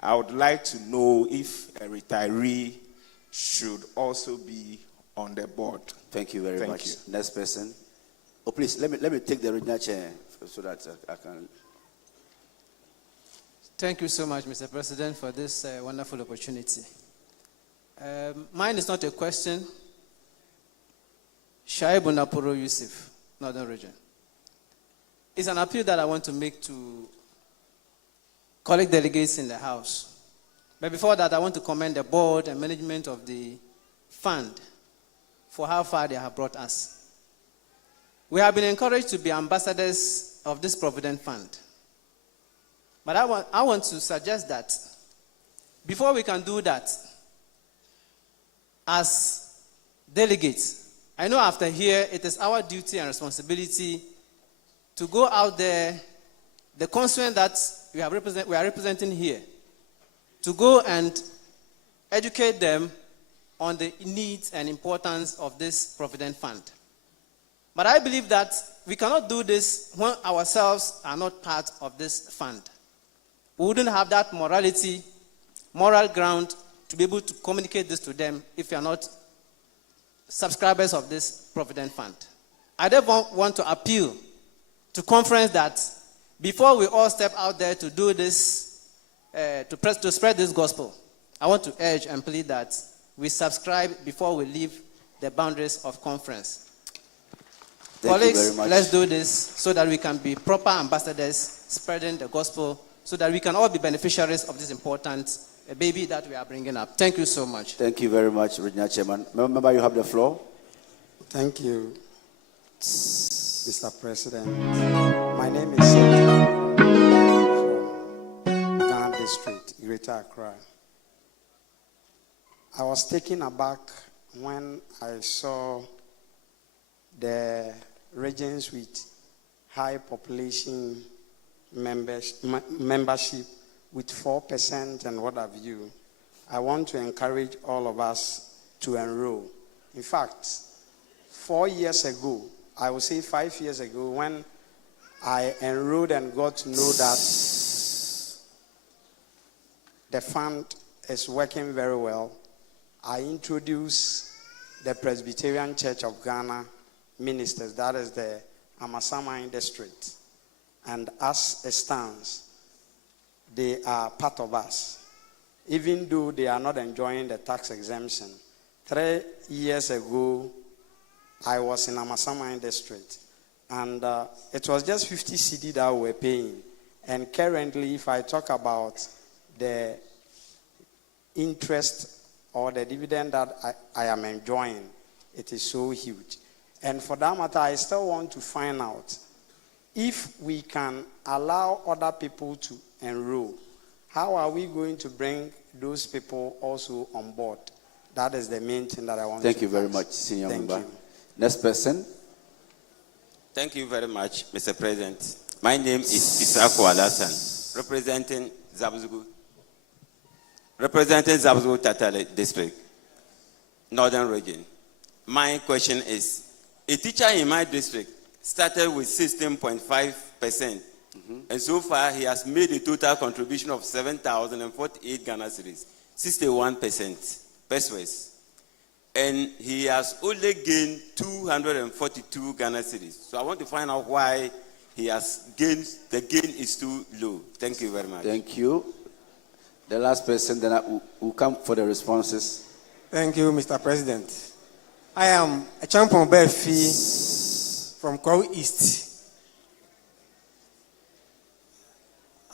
I would like to know if a retiree should also be on the board. Thank you very much. Next person. Oh, please, let me take the original chair so that I can. Thank you so much, Mr. President, for this wonderful opportunity. Mine is not a question. Shaibu Naporo Yusuf, Northern Region. It's an appeal that I want to make to colleague delegates in the House. But before that, I want to commend the board and management of the fund for how far they have brought us. We have been encouraged to be ambassadors of this Provident Fund. But I want to suggest that before we can do that, as delegates, I know after here it is our duty and responsibility to go out there, the constituent that we are representing here, to go and educate them on the needs and importance of this Provident Fund. But I believe that we cannot do this when ourselves are not part of this fund. We wouldn't have that morality moral ground to be able to communicate this to them if you are not subscribers of this Provident Fund. I therefore want to appeal to conference that before we all step out there to do this, to spread this gospel, I want to urge and plead that we subscribe before we leave the boundaries of conference. Colleagues, let's do this so that we can be proper ambassadors spreading the gospel so that we can all be beneficiaries of this important baby that we are bringing up. Thank you so much. Thank you very much, Regional Chairman. Member, you have the floor. Thank you, Mr. President. My name is Seth from Ghana District, Greater Accra. I was taken aback when I saw the regions with high population membership with 4% and what have you. I want to encourage all of us to enroll. In fact, 4 years ago, I would say 5 years ago, when I enrolled and got to know that the fund is working very well, I introduced the Presbyterian Church of Ghana ministers, that is the Amasaman district. And as it stands, they are part of us. Even though they are not enjoying the tax exemption. 3 years ago, I was in Amasaman district. And it was just 50 cedi that we were paying. And currently, if I talk about the interest or the dividend that I am enjoying, it is so huge. And for that matter, I still want to find out if we can allow other people to enroll. How are we going to bring those people also on board? That is the main thing that I want to Thank you very much, Senior Member. you. Next person. Thank you very much, Mr. President. My name is Isako Alasan, representing Zabzugu Tatale District, Northern Region. My question is, a teacher in my district started with 16.5%, and so far he has made a total contribution of 7,048 Ghana cedis, 61% pesos, and he has only gained 242 Ghana cedis. So I want to find out why he has gained. The gain is too low. Thank you very much. Thank you. The last person, then will come for the responses. Thank you, Mr. President. I am a champion Befi from Kwawu East.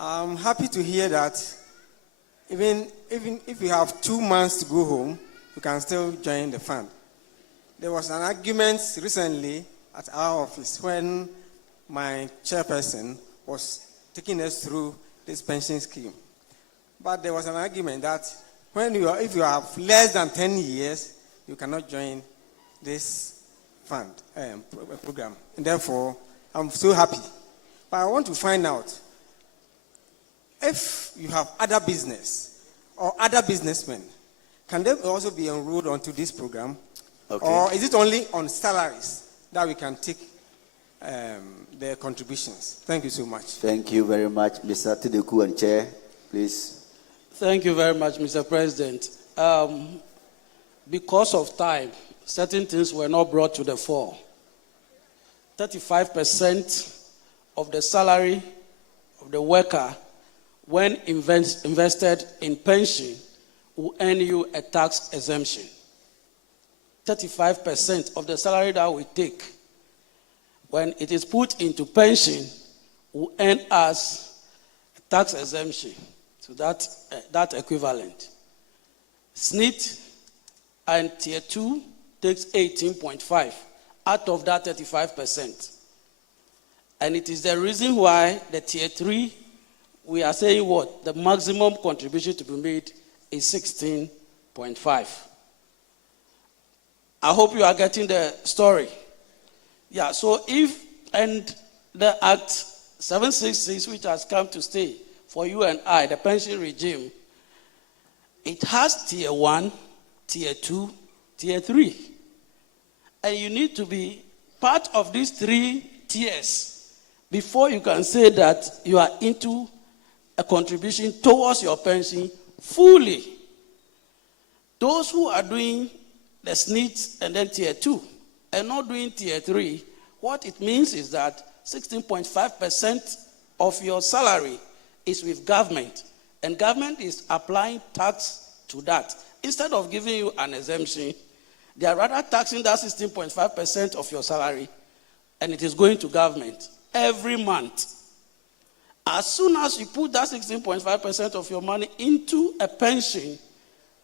I'm happy to hear that even if you have 2 months to go home, you can still join the fund. There was an argument recently at our office when my chairperson was taking us through this pension scheme. But there was an argument that if you have less than 10 years, you cannot join this fund program. And therefore, I'm so happy. But I want to find out if you have other business or other businessmen, can they also be enrolled onto this program? Okay. Or is it only on salaries that we can take their contributions? Thank you so much. Thank you very much, Mr. Tideku and Chair, please. Thank you very much, Mr. President. Because of time, certain things were not brought to the fore. 35% of the salary of the worker, when invested in pension, will earn you a tax exemption. 35% of the salary that we take, when it is put into pension, will earn us a tax exemption. So that equivalent. SNIT and Tier 2 takes 18.5 out of that 35%. And it is the reason why the Tier 3, we are saying what? The maximum contribution to be made is 16.5. I hope you are getting the story. Yeah, so and the Act 766, which has come to stay for you and I, the pension regime, it has Tier 1, Tier 2, Tier 3. And you need to be part of these 3 tiers before you can say that you are into a contribution towards your pension fully those who are doing the SNIT and then tier 2 and not doing tier 3, what it means is that 16.5% of your salary is with government, and government is applying tax to that. Instead of giving you an exemption, they are rather taxing that 16.5% of your salary, and it is going to government every month. As soon as you put that 16.5% of your money into a pension,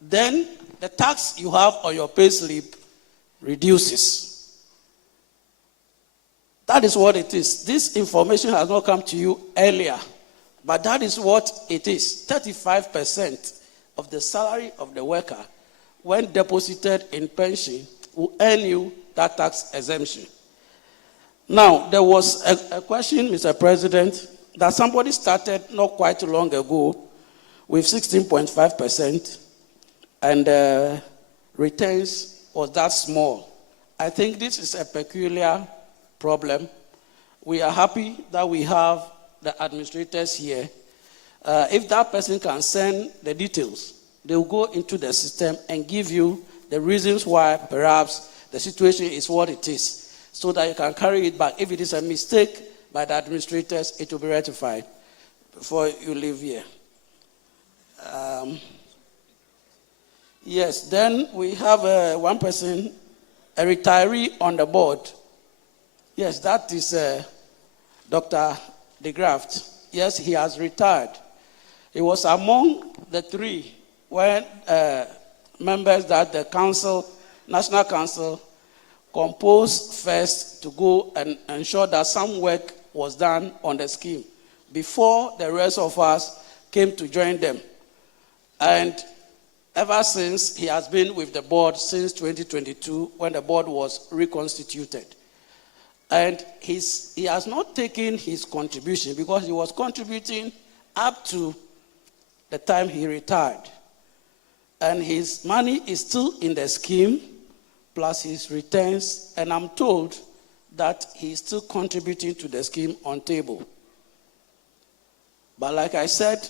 then the tax you have on your pay slip reduces. That is what it is. This information has not come to you earlier, but that is what it is. 35% of the salary of the worker, when deposited in pension, will earn you that tax exemption. Now, there was a question, Mr. President, that somebody started not quite long ago with 16.5%, and returns was that small. I think this is a peculiar problem. We are happy that we have the administrators here. If that person can send the details, they will go into the system and give you the reasons why perhaps the situation is what it is, so that you can carry it back. If it is a mistake by the administrators, it will be rectified before you leave here. Yes, then we have one person, a retiree on the board. Yes, that is Dr. De Graft. Yes, he has retired. He was among the 3 when members that the council, National Council, composed first to go and ensure that some work was done on the scheme before the rest of us came to join them. And ever since, he has been with the board since 2022 when the board was reconstituted. And he has not taken his contribution because he was contributing up to the time he retired. And his money is still in the scheme, plus his returns, and I'm told that he is still contributing to the scheme on table. But like I said,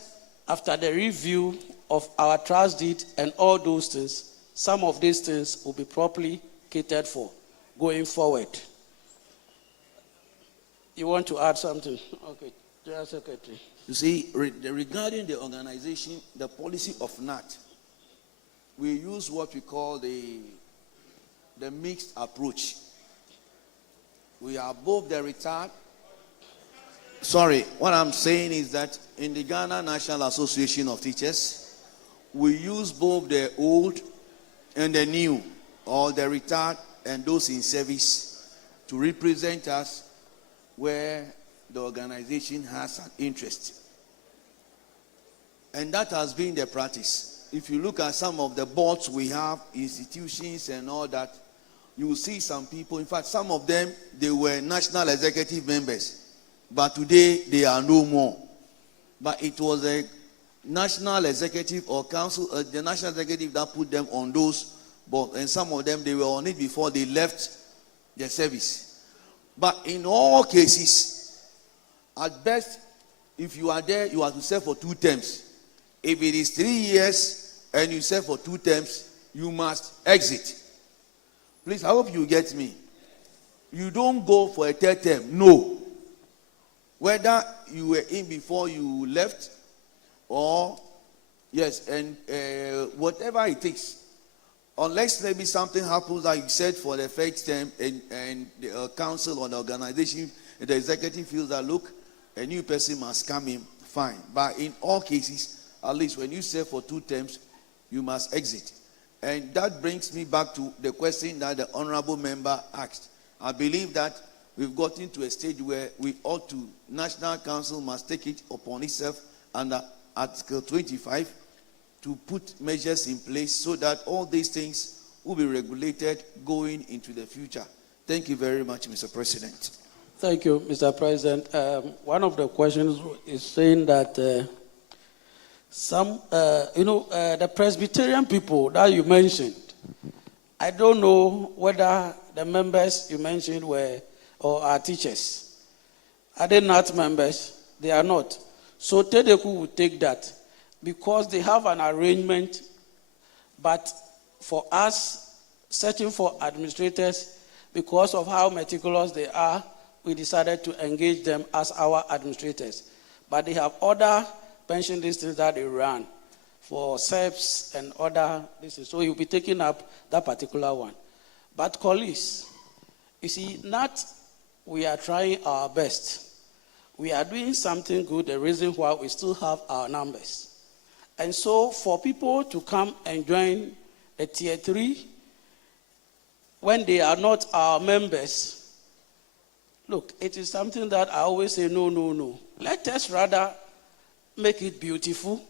after the review of our trust deed and all those things, some of these things will be properly catered for going forward. You want to add something? Okay, General Secretary. You see, regarding the organization, the policy of NAT, we use what we call the mixed approach. We are both the retired. Sorry, what I'm saying is that in the Ghana National Association of Teachers, we use both the old and the new, or the retired and those in service, to represent us where the organization has an interest. And that has been the practice. If you look at some of the boards we have, institutions and all that, you will see some people, in fact, some of them, they were national executive members, but today they are no more. But it was a national executive or council, the national executive that put them on those boards, and some of them, they were on it before they left their service. But in all cases, at best, if you are there, you have to serve for 2 terms. If it is 3 years and you serve for 2 terms, you must exit. Please, I hope you get me. You don't go for a 3rd term. No. Whether you were in before you left or, yes, and whatever it takes. Unless maybe something happens like you said for the 1st term and the council or the organization, and the executive feels that, look, a new person must come in, fine. But in all cases, at least when you serve for 2 terms, you must exit. And that brings me back to the question that the honorable member asked. I believe that we've gotten to a stage where we ought to, National Council must take it upon itself under Article 25 to put measures in place so that all these things will be regulated going into the future. Thank you very much, Mr. President. Thank you, Mr. President. One of the questions is saying that the Presbyterian people that you mentioned, I don't know whether the members you mentioned were or are teachers. Are they not members? They are not. So Tedeku will take that because they have an arrangement, but for us, searching for administrators, because of how meticulous they are, we decided to engage them as our administrators. But they have other pension listings that they run for SEPs and other listings. So you'll be taking up that particular one. But colleagues, you see, we are trying our best. We are doing something good, the reason why we still have our numbers. And so for people to come and join the tier 3, when they are not our members, look, it is something that I always say, no. Let us rather make it beautiful.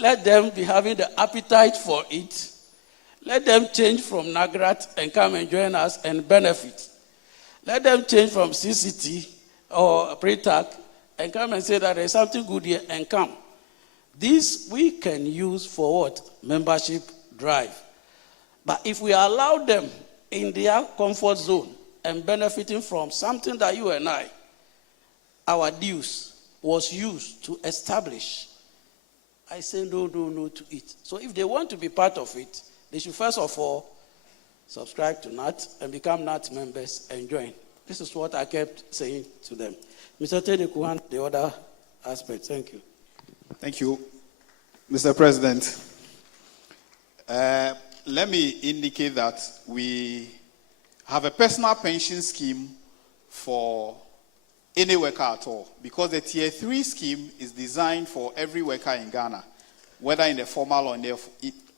Let them be having the appetite for it. Let them change from Nagrat and come and join us and benefit. Let them change from CCT or pre-tax and come and say that there's something good here and come. This we can use for what? Membership drive. But if we allow them in their comfort zone and benefiting from something that you and I, our dues, was used to establish, I say no to it. So if they want to be part of it, they should first of all subscribe to NAT and become NAT members and join. This is what I kept saying to them. Mr. Tedekuhan, the other aspect. Thank you. Thank you, Mr. President. Let me indicate that we have a personal pension scheme for any worker at all, because the tier 3 scheme is designed for every worker in Ghana, whether in the formal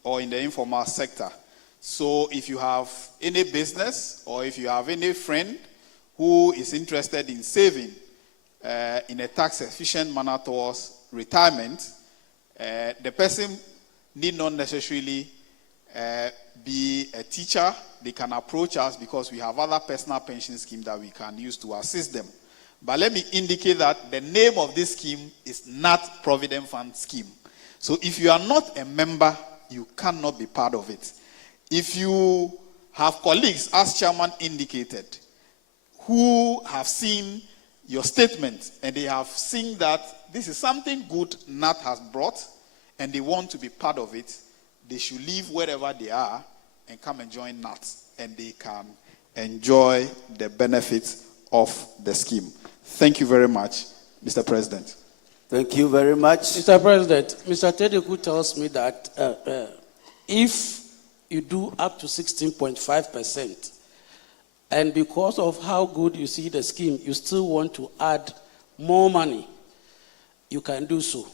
or in the informal sector. So if you have any business or if you have any friend who is interested in saving in a tax-efficient manner towards retirement, the person need not necessarily be a teacher. They can approach us because we have other personal pension schemes that we can use to assist them. But let me indicate that the name of this scheme is not Provident Fund Scheme. So if you are not a member, you cannot be part of it. If you have colleagues, as Chairman indicated, who have seen your statement and they have seen that this is something good NAT has brought and they want to be part of it, they should leave wherever they are and come and join NAT, and they can enjoy the benefits of the scheme. Thank you very much, Mr. President. Thank you very much. Mr. President, Mr. Tedeku tells me that if you do up to 16.5%, and because of how good you see the scheme, you still want to add more money, you can do so,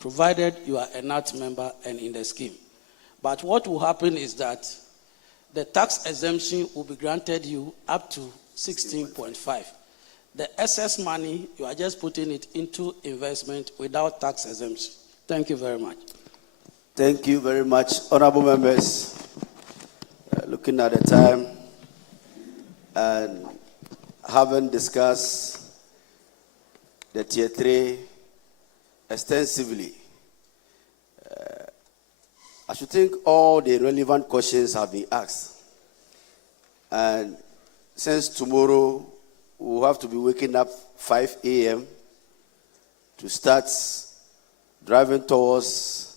provided you are a NAT member and in the scheme. But what will happen is that the tax exemption will be granted you up to 16.5. The excess money, you are just putting it into investment without tax exemption. Thank you very much. Thank you very much, honorable members. Looking at the time and having discussed the tier 3 extensively, I should think all the relevant questions have been asked. And since tomorrow we'll have to be waking up 5 a.m. to start driving towards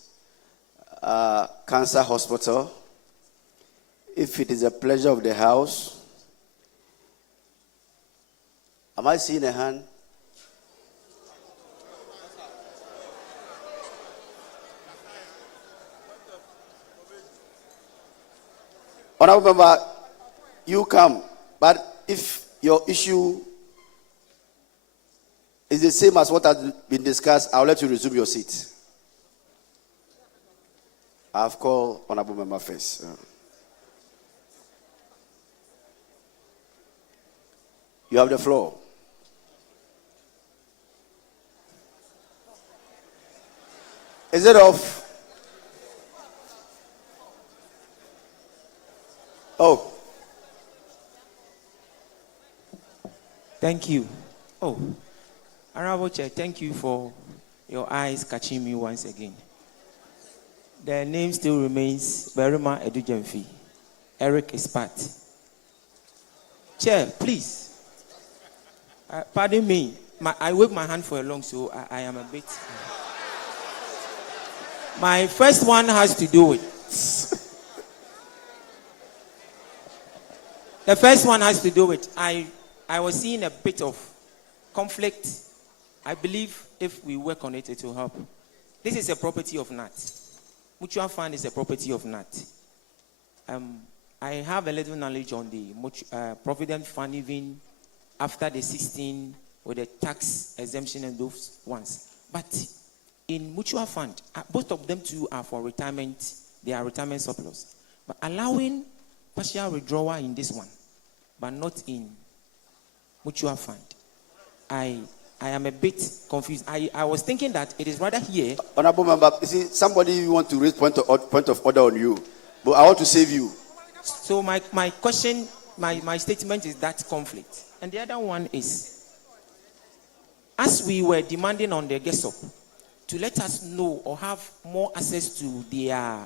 Cancer Hospital, if it is a pleasure of the House, am I seeing a hand? Honorable Member, you come, but if your issue is the same as what has been discussed, I'll let you resume your seat. I've called Honorable Member first. You have the floor. Is it off? Oh. Thank you. Oh, Honorable Chair, thank you for your eyes catching me once again. The name still remains Berima Edujemfi. Eric is part. Chair, please. Pardon me. I wave my hand for a long, so I am a bit. My first one has to do with. The first one has to do with I was seeing a bit of conflict. I believe if we work on it, it will help. This is a property of NAT. Mutual fund is a property of NAT. I have a little knowledge on the Provident Fund even after the 16 with the tax exemption and those ones. But in mutual fund, both of them too are for retirement. They are retirement surplus. But allowing partial withdrawal in this one, but not in mutual fund. I am a bit confused. I was thinking that it is rather here. Honorable member, you see, somebody want to raise point of order on you, but I want to save you. So my question, my statement is that conflict. And the other one is, as we were demanding on the GESOP to let us know or have more access to their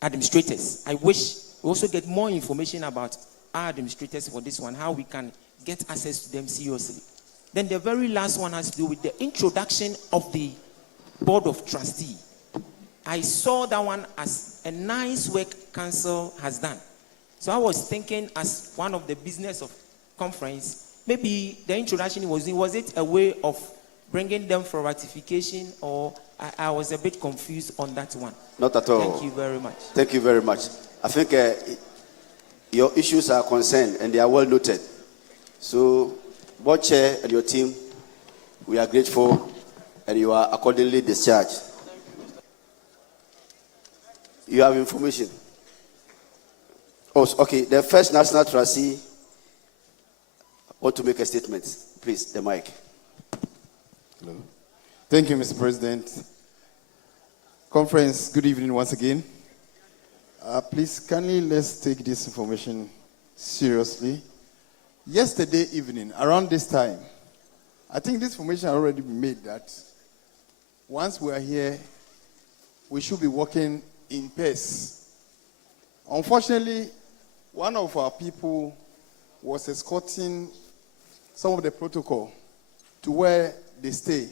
administrators, I wish we also get more information about our administrators for this one, how we can get access to them seriously. Then the very last one has to do with the introduction of the Board of Trustees. I saw that one as a nice work council has done. So I was thinking as one of the business of conference, maybe the introduction was it a way of bringing them for ratification, or I was a bit confused on that one. Not at all. Thank you very much. Thank you very much. I think your issues are concerned and they are well noted. So, board chair and your team, we are grateful and you are accordingly discharged. You have information. Oh, okay. The first national trustee want to make a statement. Please, the mic. Hello. Thank you, Mr. President. Conference, good evening once again. Please, kindly let's take this information seriously. Yesterday evening, around this time, I think this information had already been made that once we are here, we should be working in pace. Unfortunately, one of our people was escorting some of the protocol to where they stay.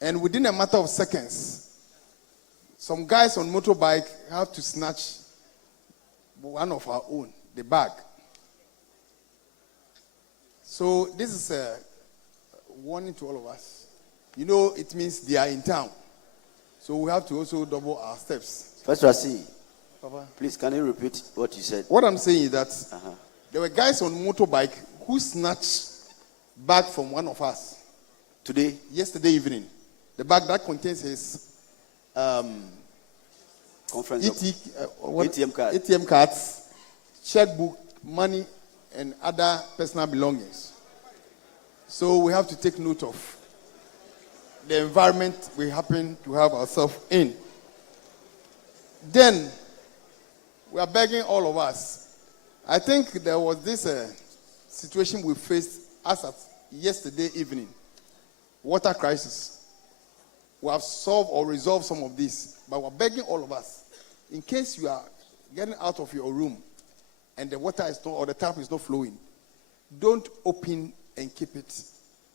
And within a matter of seconds, some guys on motorbike have to snatch one of our own, the bag. So this is a warning to all of us. You know, it means they are in town. So we have to also double our steps. First trustee, please can you repeat what you said? What I'm saying is that there were guys on motorbike who snatched bag from one of us. Today? Yesterday evening. The bag that contains his ATM cards, checkbook, money, and other personal belongings. So we have to take note of the environment we happen to have ourselves in. Then, we are begging all of us. I think there was this situation we faced as of yesterday evening. Water crisis. We have solved or resolved some of this, but we're begging all of us, in case you are getting out of your room and the water is not, or the tap is not flowing, don't open and keep it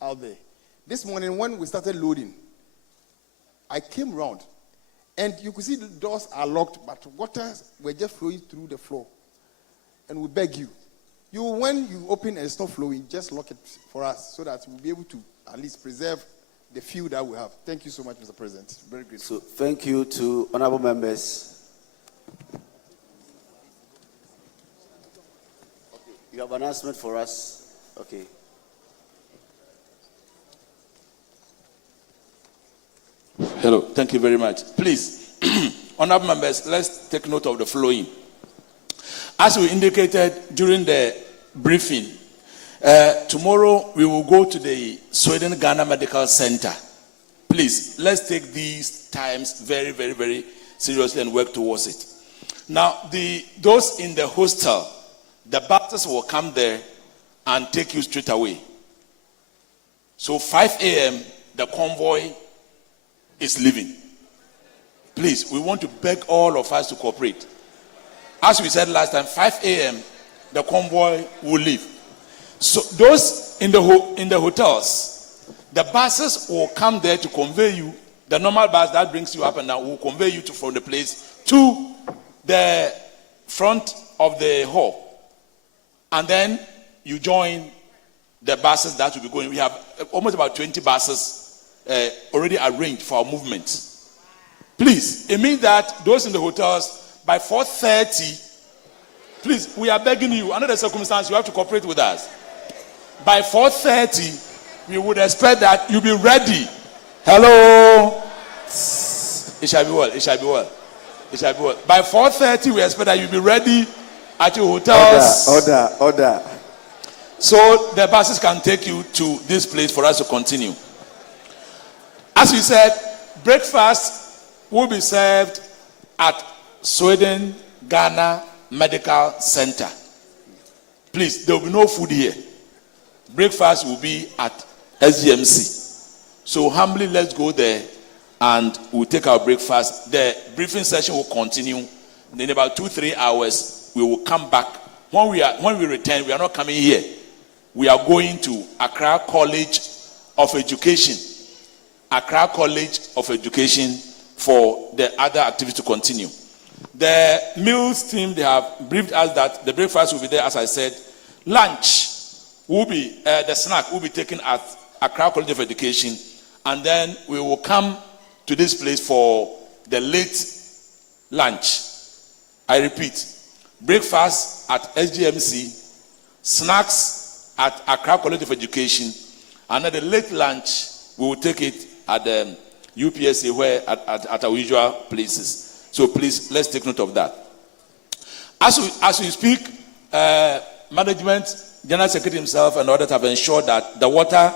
out there. This morning when we started loading, I came round and you could see the doors are locked, but water were just flowing through the floor. And we beg you, when you open and it's not flowing, just lock it for us so that we'll be able to at least preserve the few that we have. Thank you so much, Mr. President. Very grateful. So thank you to honorable members. Okay. You have an announcement for us? Okay. Hello, thank you very much. Please, honorable members, let's take note of the following. As we indicated during the briefing, tomorrow we will go to the Sweden Ghana Medical Center. Please, let's take these times very, very, very seriously and work towards it. Now, those in the hostel, the buses will come there and take you straight away. So 5 a.m., the convoy is leaving. Please, we want to beg all of us to cooperate. As we said last time, 5 a.m., the convoy will leave. So those in the hotels, the buses will come there to convey you The normal bus that brings you up and down will convey you from the place to the front of the hall. And then you join the buses that will be going. We have almost about 20 buses already arranged for our movement. Please, it means that those in the hotels, by 4:30, please, we are begging you, under the circumstance, you have to cooperate with us. By 4:30, we would expect that you'll be ready. Hello? It shall be well, it shall be well. It shall be well. By 4:30, we expect that you'll be ready at your hotels. Order. So the buses can take you to this place for us to continue. As we said, breakfast will be served at Sweden Ghana Medical Center. Please, there will be no food here. Breakfast will be at SGMC. So humbly, let's go there and we'll take our breakfast. The briefing session will continue. In about 2-3 hours, we will come back. When we return, we are not coming here. We are going to Accra College of Education. Accra College of Education for the other activities to continue. The meals team, they have briefed us that the breakfast will be there, as I said. Lunch will be, the snack will be taken at Accra College of Education. And then we will come to this place for the late lunch. I repeat, breakfast at SGMC, snacks at Accra College of Education, and at the late lunch, we will take it at the UPSA, where at our usual places. So please, let's take note of that. As we speak, management, General Secretary himself and others have ensured that the water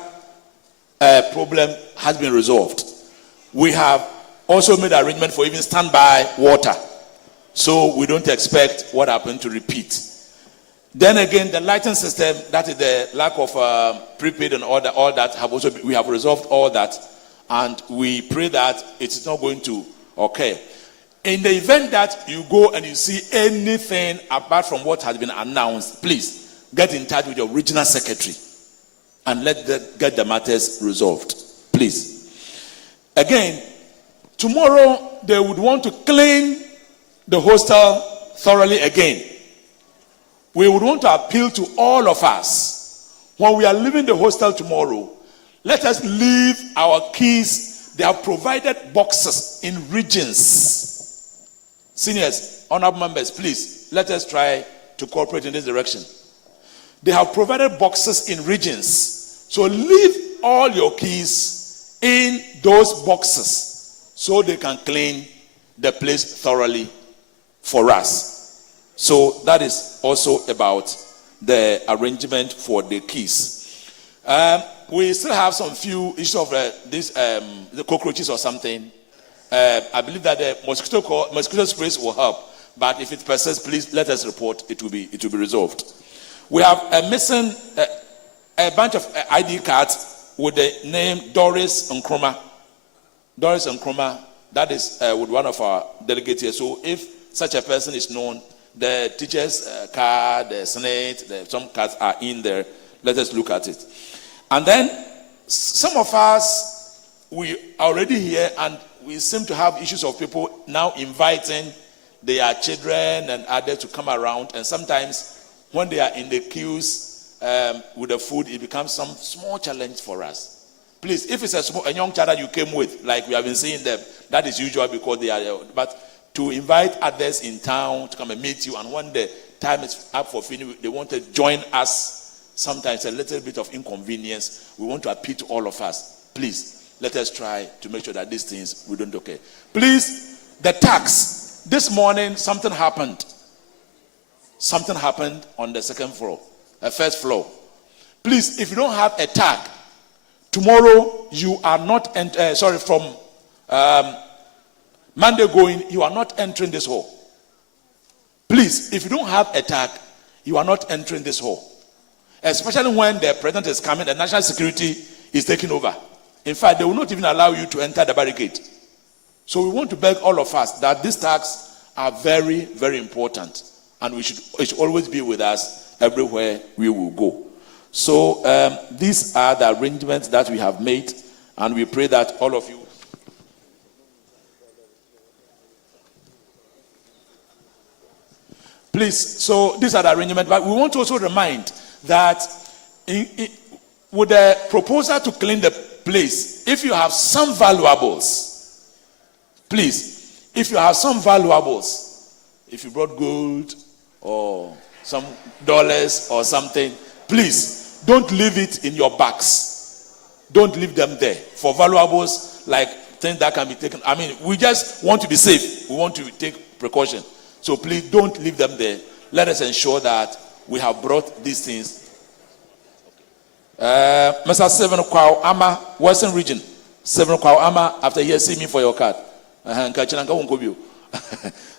problem has been resolved. We have also made arrangement for even standby water. So we don't expect what happened to repeat. Then again, the lighting system, that is the lack of prepaid and all that, we have resolved all that. And we pray that it's not going to occur. In the event that you go and you see anything apart from what has been announced, please get in touch with your regional secretary and get the matters resolved. Please. Again, tomorrow they would want to clean the hostel thoroughly again. We would want to appeal to all of us. When we are leaving the hostel tomorrow, let us leave our keys. They have provided boxes in regions. Seniors, honorable members, please, let us try to cooperate in this direction. They have provided boxes in regions. So leave all your keys in those boxes so they can clean the place thoroughly for us. So that is also about the arrangement for the keys. We still have some few issues of the cockroaches or something. I believe that the mosquito sprays will help. But if it persists, please let us report. It will be resolved. We have missing a bunch of ID cards with the name Doris Nkrumah. Doris Nkrumah, that is with one of our delegates here. So if such a person is known, the teacher's card, the Senate, some cards are in there. Let us look at it. And then some of us, we are already here and we seem to have issues of people now inviting their children and others to come around. And sometimes when they are in the queues with the food, it becomes some small challenge for us. Please, if it's a young child that you came with, like we have been seeing them, that is usual because they are there. But to invite others in town to come and meet you, and when the time is up for finishing, they want to join us. Sometimes a little bit of inconvenience. We want to appeal to all of us. Please, let us try to make sure that these things we don't occur. Please, the tax. This morning, something happened. Something happened on the first floor. Please, if you don't have a tag, tomorrow you are not, from Monday going, you are not entering this hall. Please, if you don't have a tag, you are not entering this hall. Especially when the president is coming, the national security is taking over. In fact, they will not even allow you to enter the barricade. So we want to beg all of us that these tags are very, very important. And it should always be with us everywhere we will go. So these are the arrangements that we have made. And we pray that all of you Please, so these are the arrangements, but we want to also remind that with the proposal to clean the place, if you have some valuables, please, if you have some valuables, if you brought gold or some dollars or something, please don't leave it in your bags. Don't leave them there. For valuables, like things that can be taken. I mean, we just want to be safe. We want to take precaution. So please don't leave them there. Let us ensure that we have brought these things. Mr. Seven Kwao Ama, Western Region. Seven Kwao Ama, after here, see me for your card.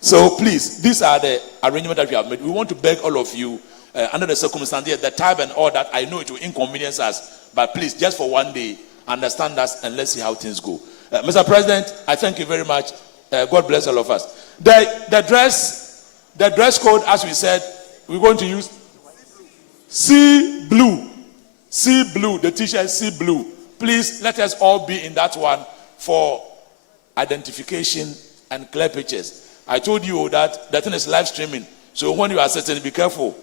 So please, these are the arrangements that we have made. We want to beg all of you, under the circumstances, the time and all that, I know it will inconvenience us, but please, just for one day, understand us and let's see how things go. Mr. President, I thank you very much. God bless all of us. The dress code, as we said, we're going to use sea blue. Sea blue, the t-shirt sea blue. Please let us all be in that one for identification and clear pictures. I told you that thing is live streaming. So when you are sitting, be careful.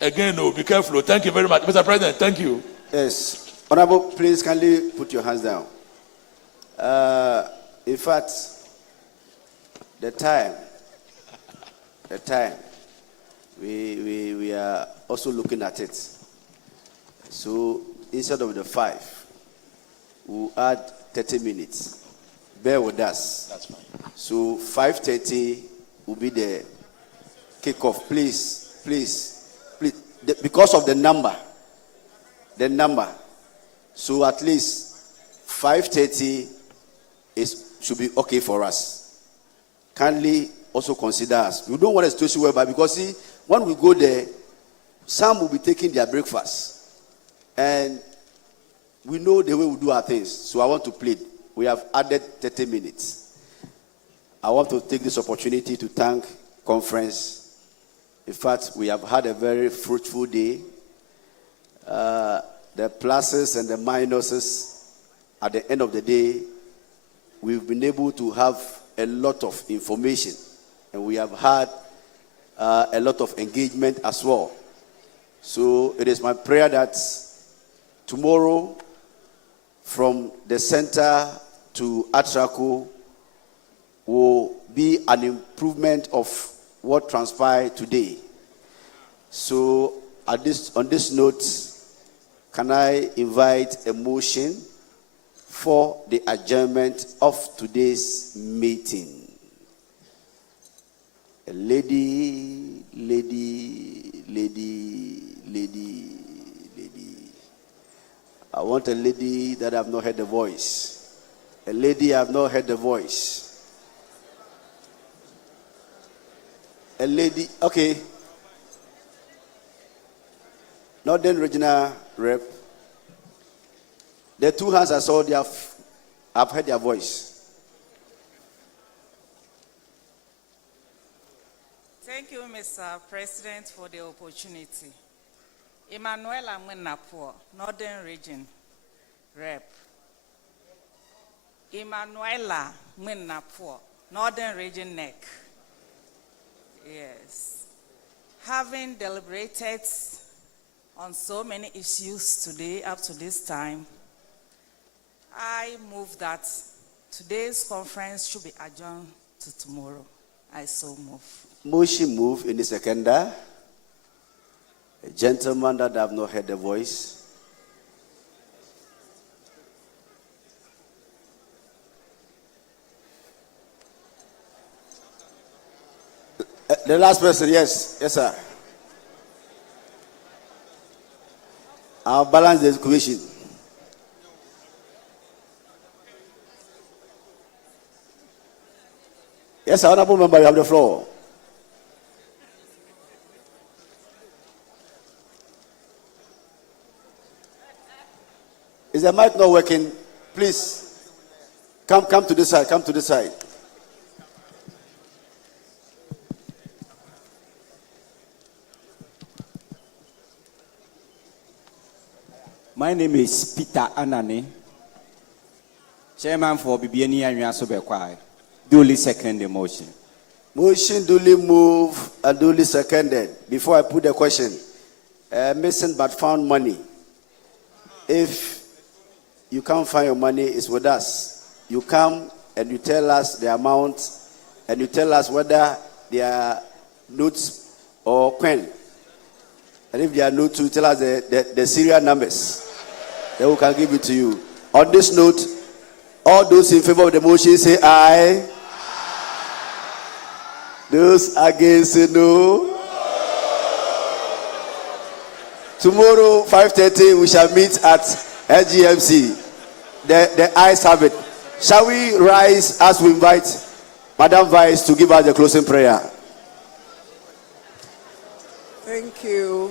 Again, no, be careful. Thank you very much. Mr. President, thank you. Yes. Honorable, please kindly put your hands down. In fact, the time, we are also looking at it. So instead of the 5, we'll add 30 minutes. Bear with us. That's fine. So 5:30 will be the kickoff. Please. Because of the number. So at least 5:30 should be okay for us. Kindly also consider us. We don't want a situation whereby, because see, when we go there, some will be taking their breakfast. And we know the way we do our things. So I want to plead. We have added 30 minutes. I want to take this opportunity to thank conference. In fact, we have had a very fruitful day. The pluses and the minuses, at the end of the day, we've been able to have a lot of information. And we have had a lot of engagement as well. So it is my prayer that tomorrow, from the center to Atraco, will be an improvement of what transpired today. So on this note, can I invite a motion for the adjournment of today's meeting? A lady. I want a lady that have not heard the voice. A lady I have not heard the voice. A lady, okay. Northern Regional Rep. The 2 hands I saw, I've heard their voice. Thank you, Mr. President, for the opportunity. Emanuela Mwenapo, Northern Region Rep. Emanuela Mwenapo, Northern Region NEC. Yes. Having deliberated on so many issues today up to this time, I move that today's conference should be adjourned to tomorrow. I so move. Motion move in the seconder. A gentleman that have not heard the voice. The last person, yes, sir. I'll balance the equation. Yes, honorable member, you have the floor. Is the mic not working? Please, come to this side. Come to this side. My name is Peter Anane, chairman for BBNE and Yasobekwai. Duly second the motion. Motion duly moved and duly seconded. Before I put the question, missing but found money. If you can't find your money, it's with us. You come and you tell us the amount, and you tell us whether they are notes or coin. And if they are notes, you tell us the serial numbers. Then we can give it to you. On this note, all those in favor of the motion say aye. Those against say no. Tomorrow, 5:30, we shall meet at LGMC. The ayes have it. Shall we rise as we invite Madam Vice to give us the closing prayer? Thank you.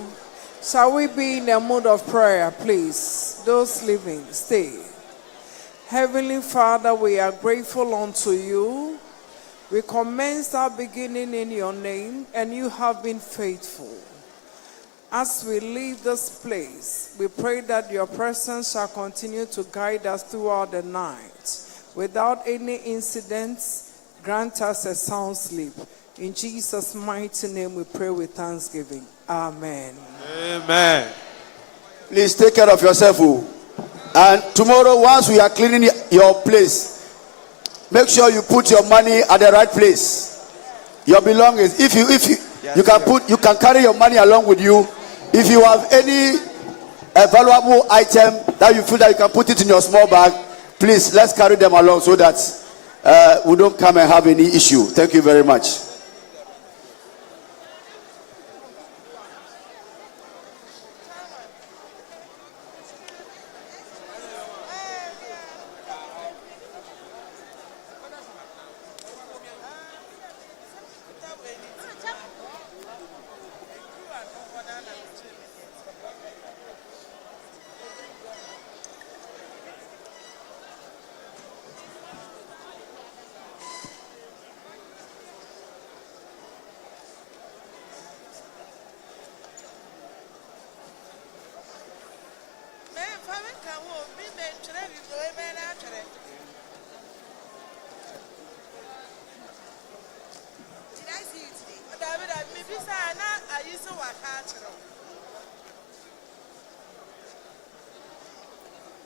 Shall we be in a mood of prayer, please? Those living, stay. Heavenly Father, we are grateful unto you. We commenced our beginning in your name, and you have been faithful. As we leave this place, we pray that your presence shall continue to guide us throughout the night. Without any incidents, grant us a sound sleep. In Jesus' mighty name we pray with thanksgiving. Amen. Amen. Please take care of yourself. And tomorrow, once we are cleaning your place, make sure you put your money at the right place. Your belongings. If you can carry your money along with you. If you have any valuable item that you feel that you can put it in your small bag, please let's carry them along so that we don't come and have any issue. Thank you very much.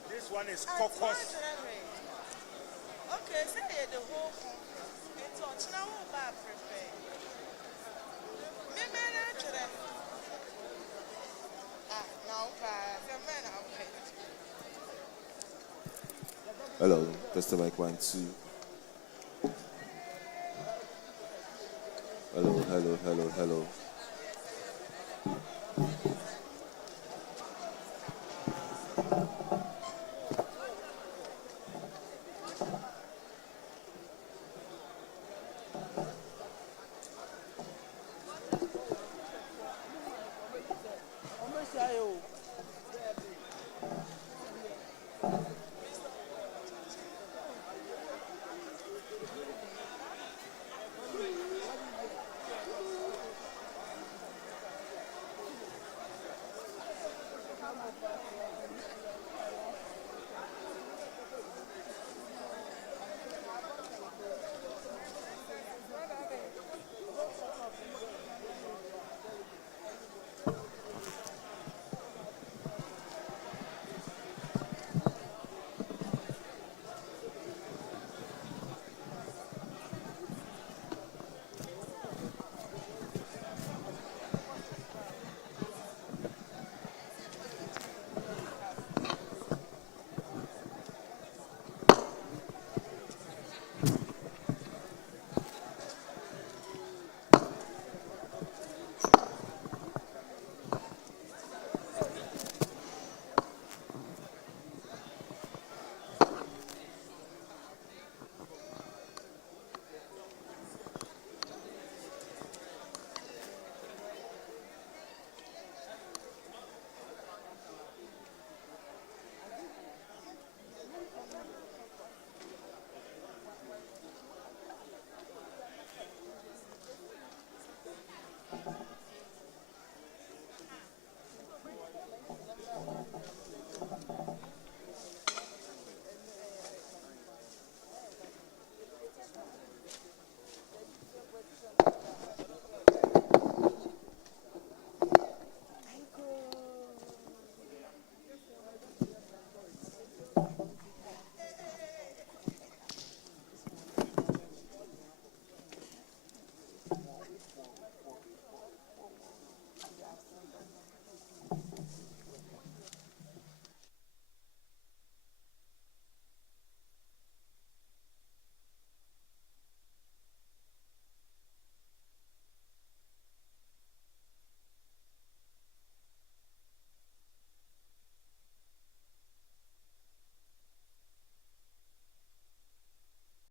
This one is caucus. Okay, say the whole it's on now about prepare. Hello, test mic 1, 2. Hello.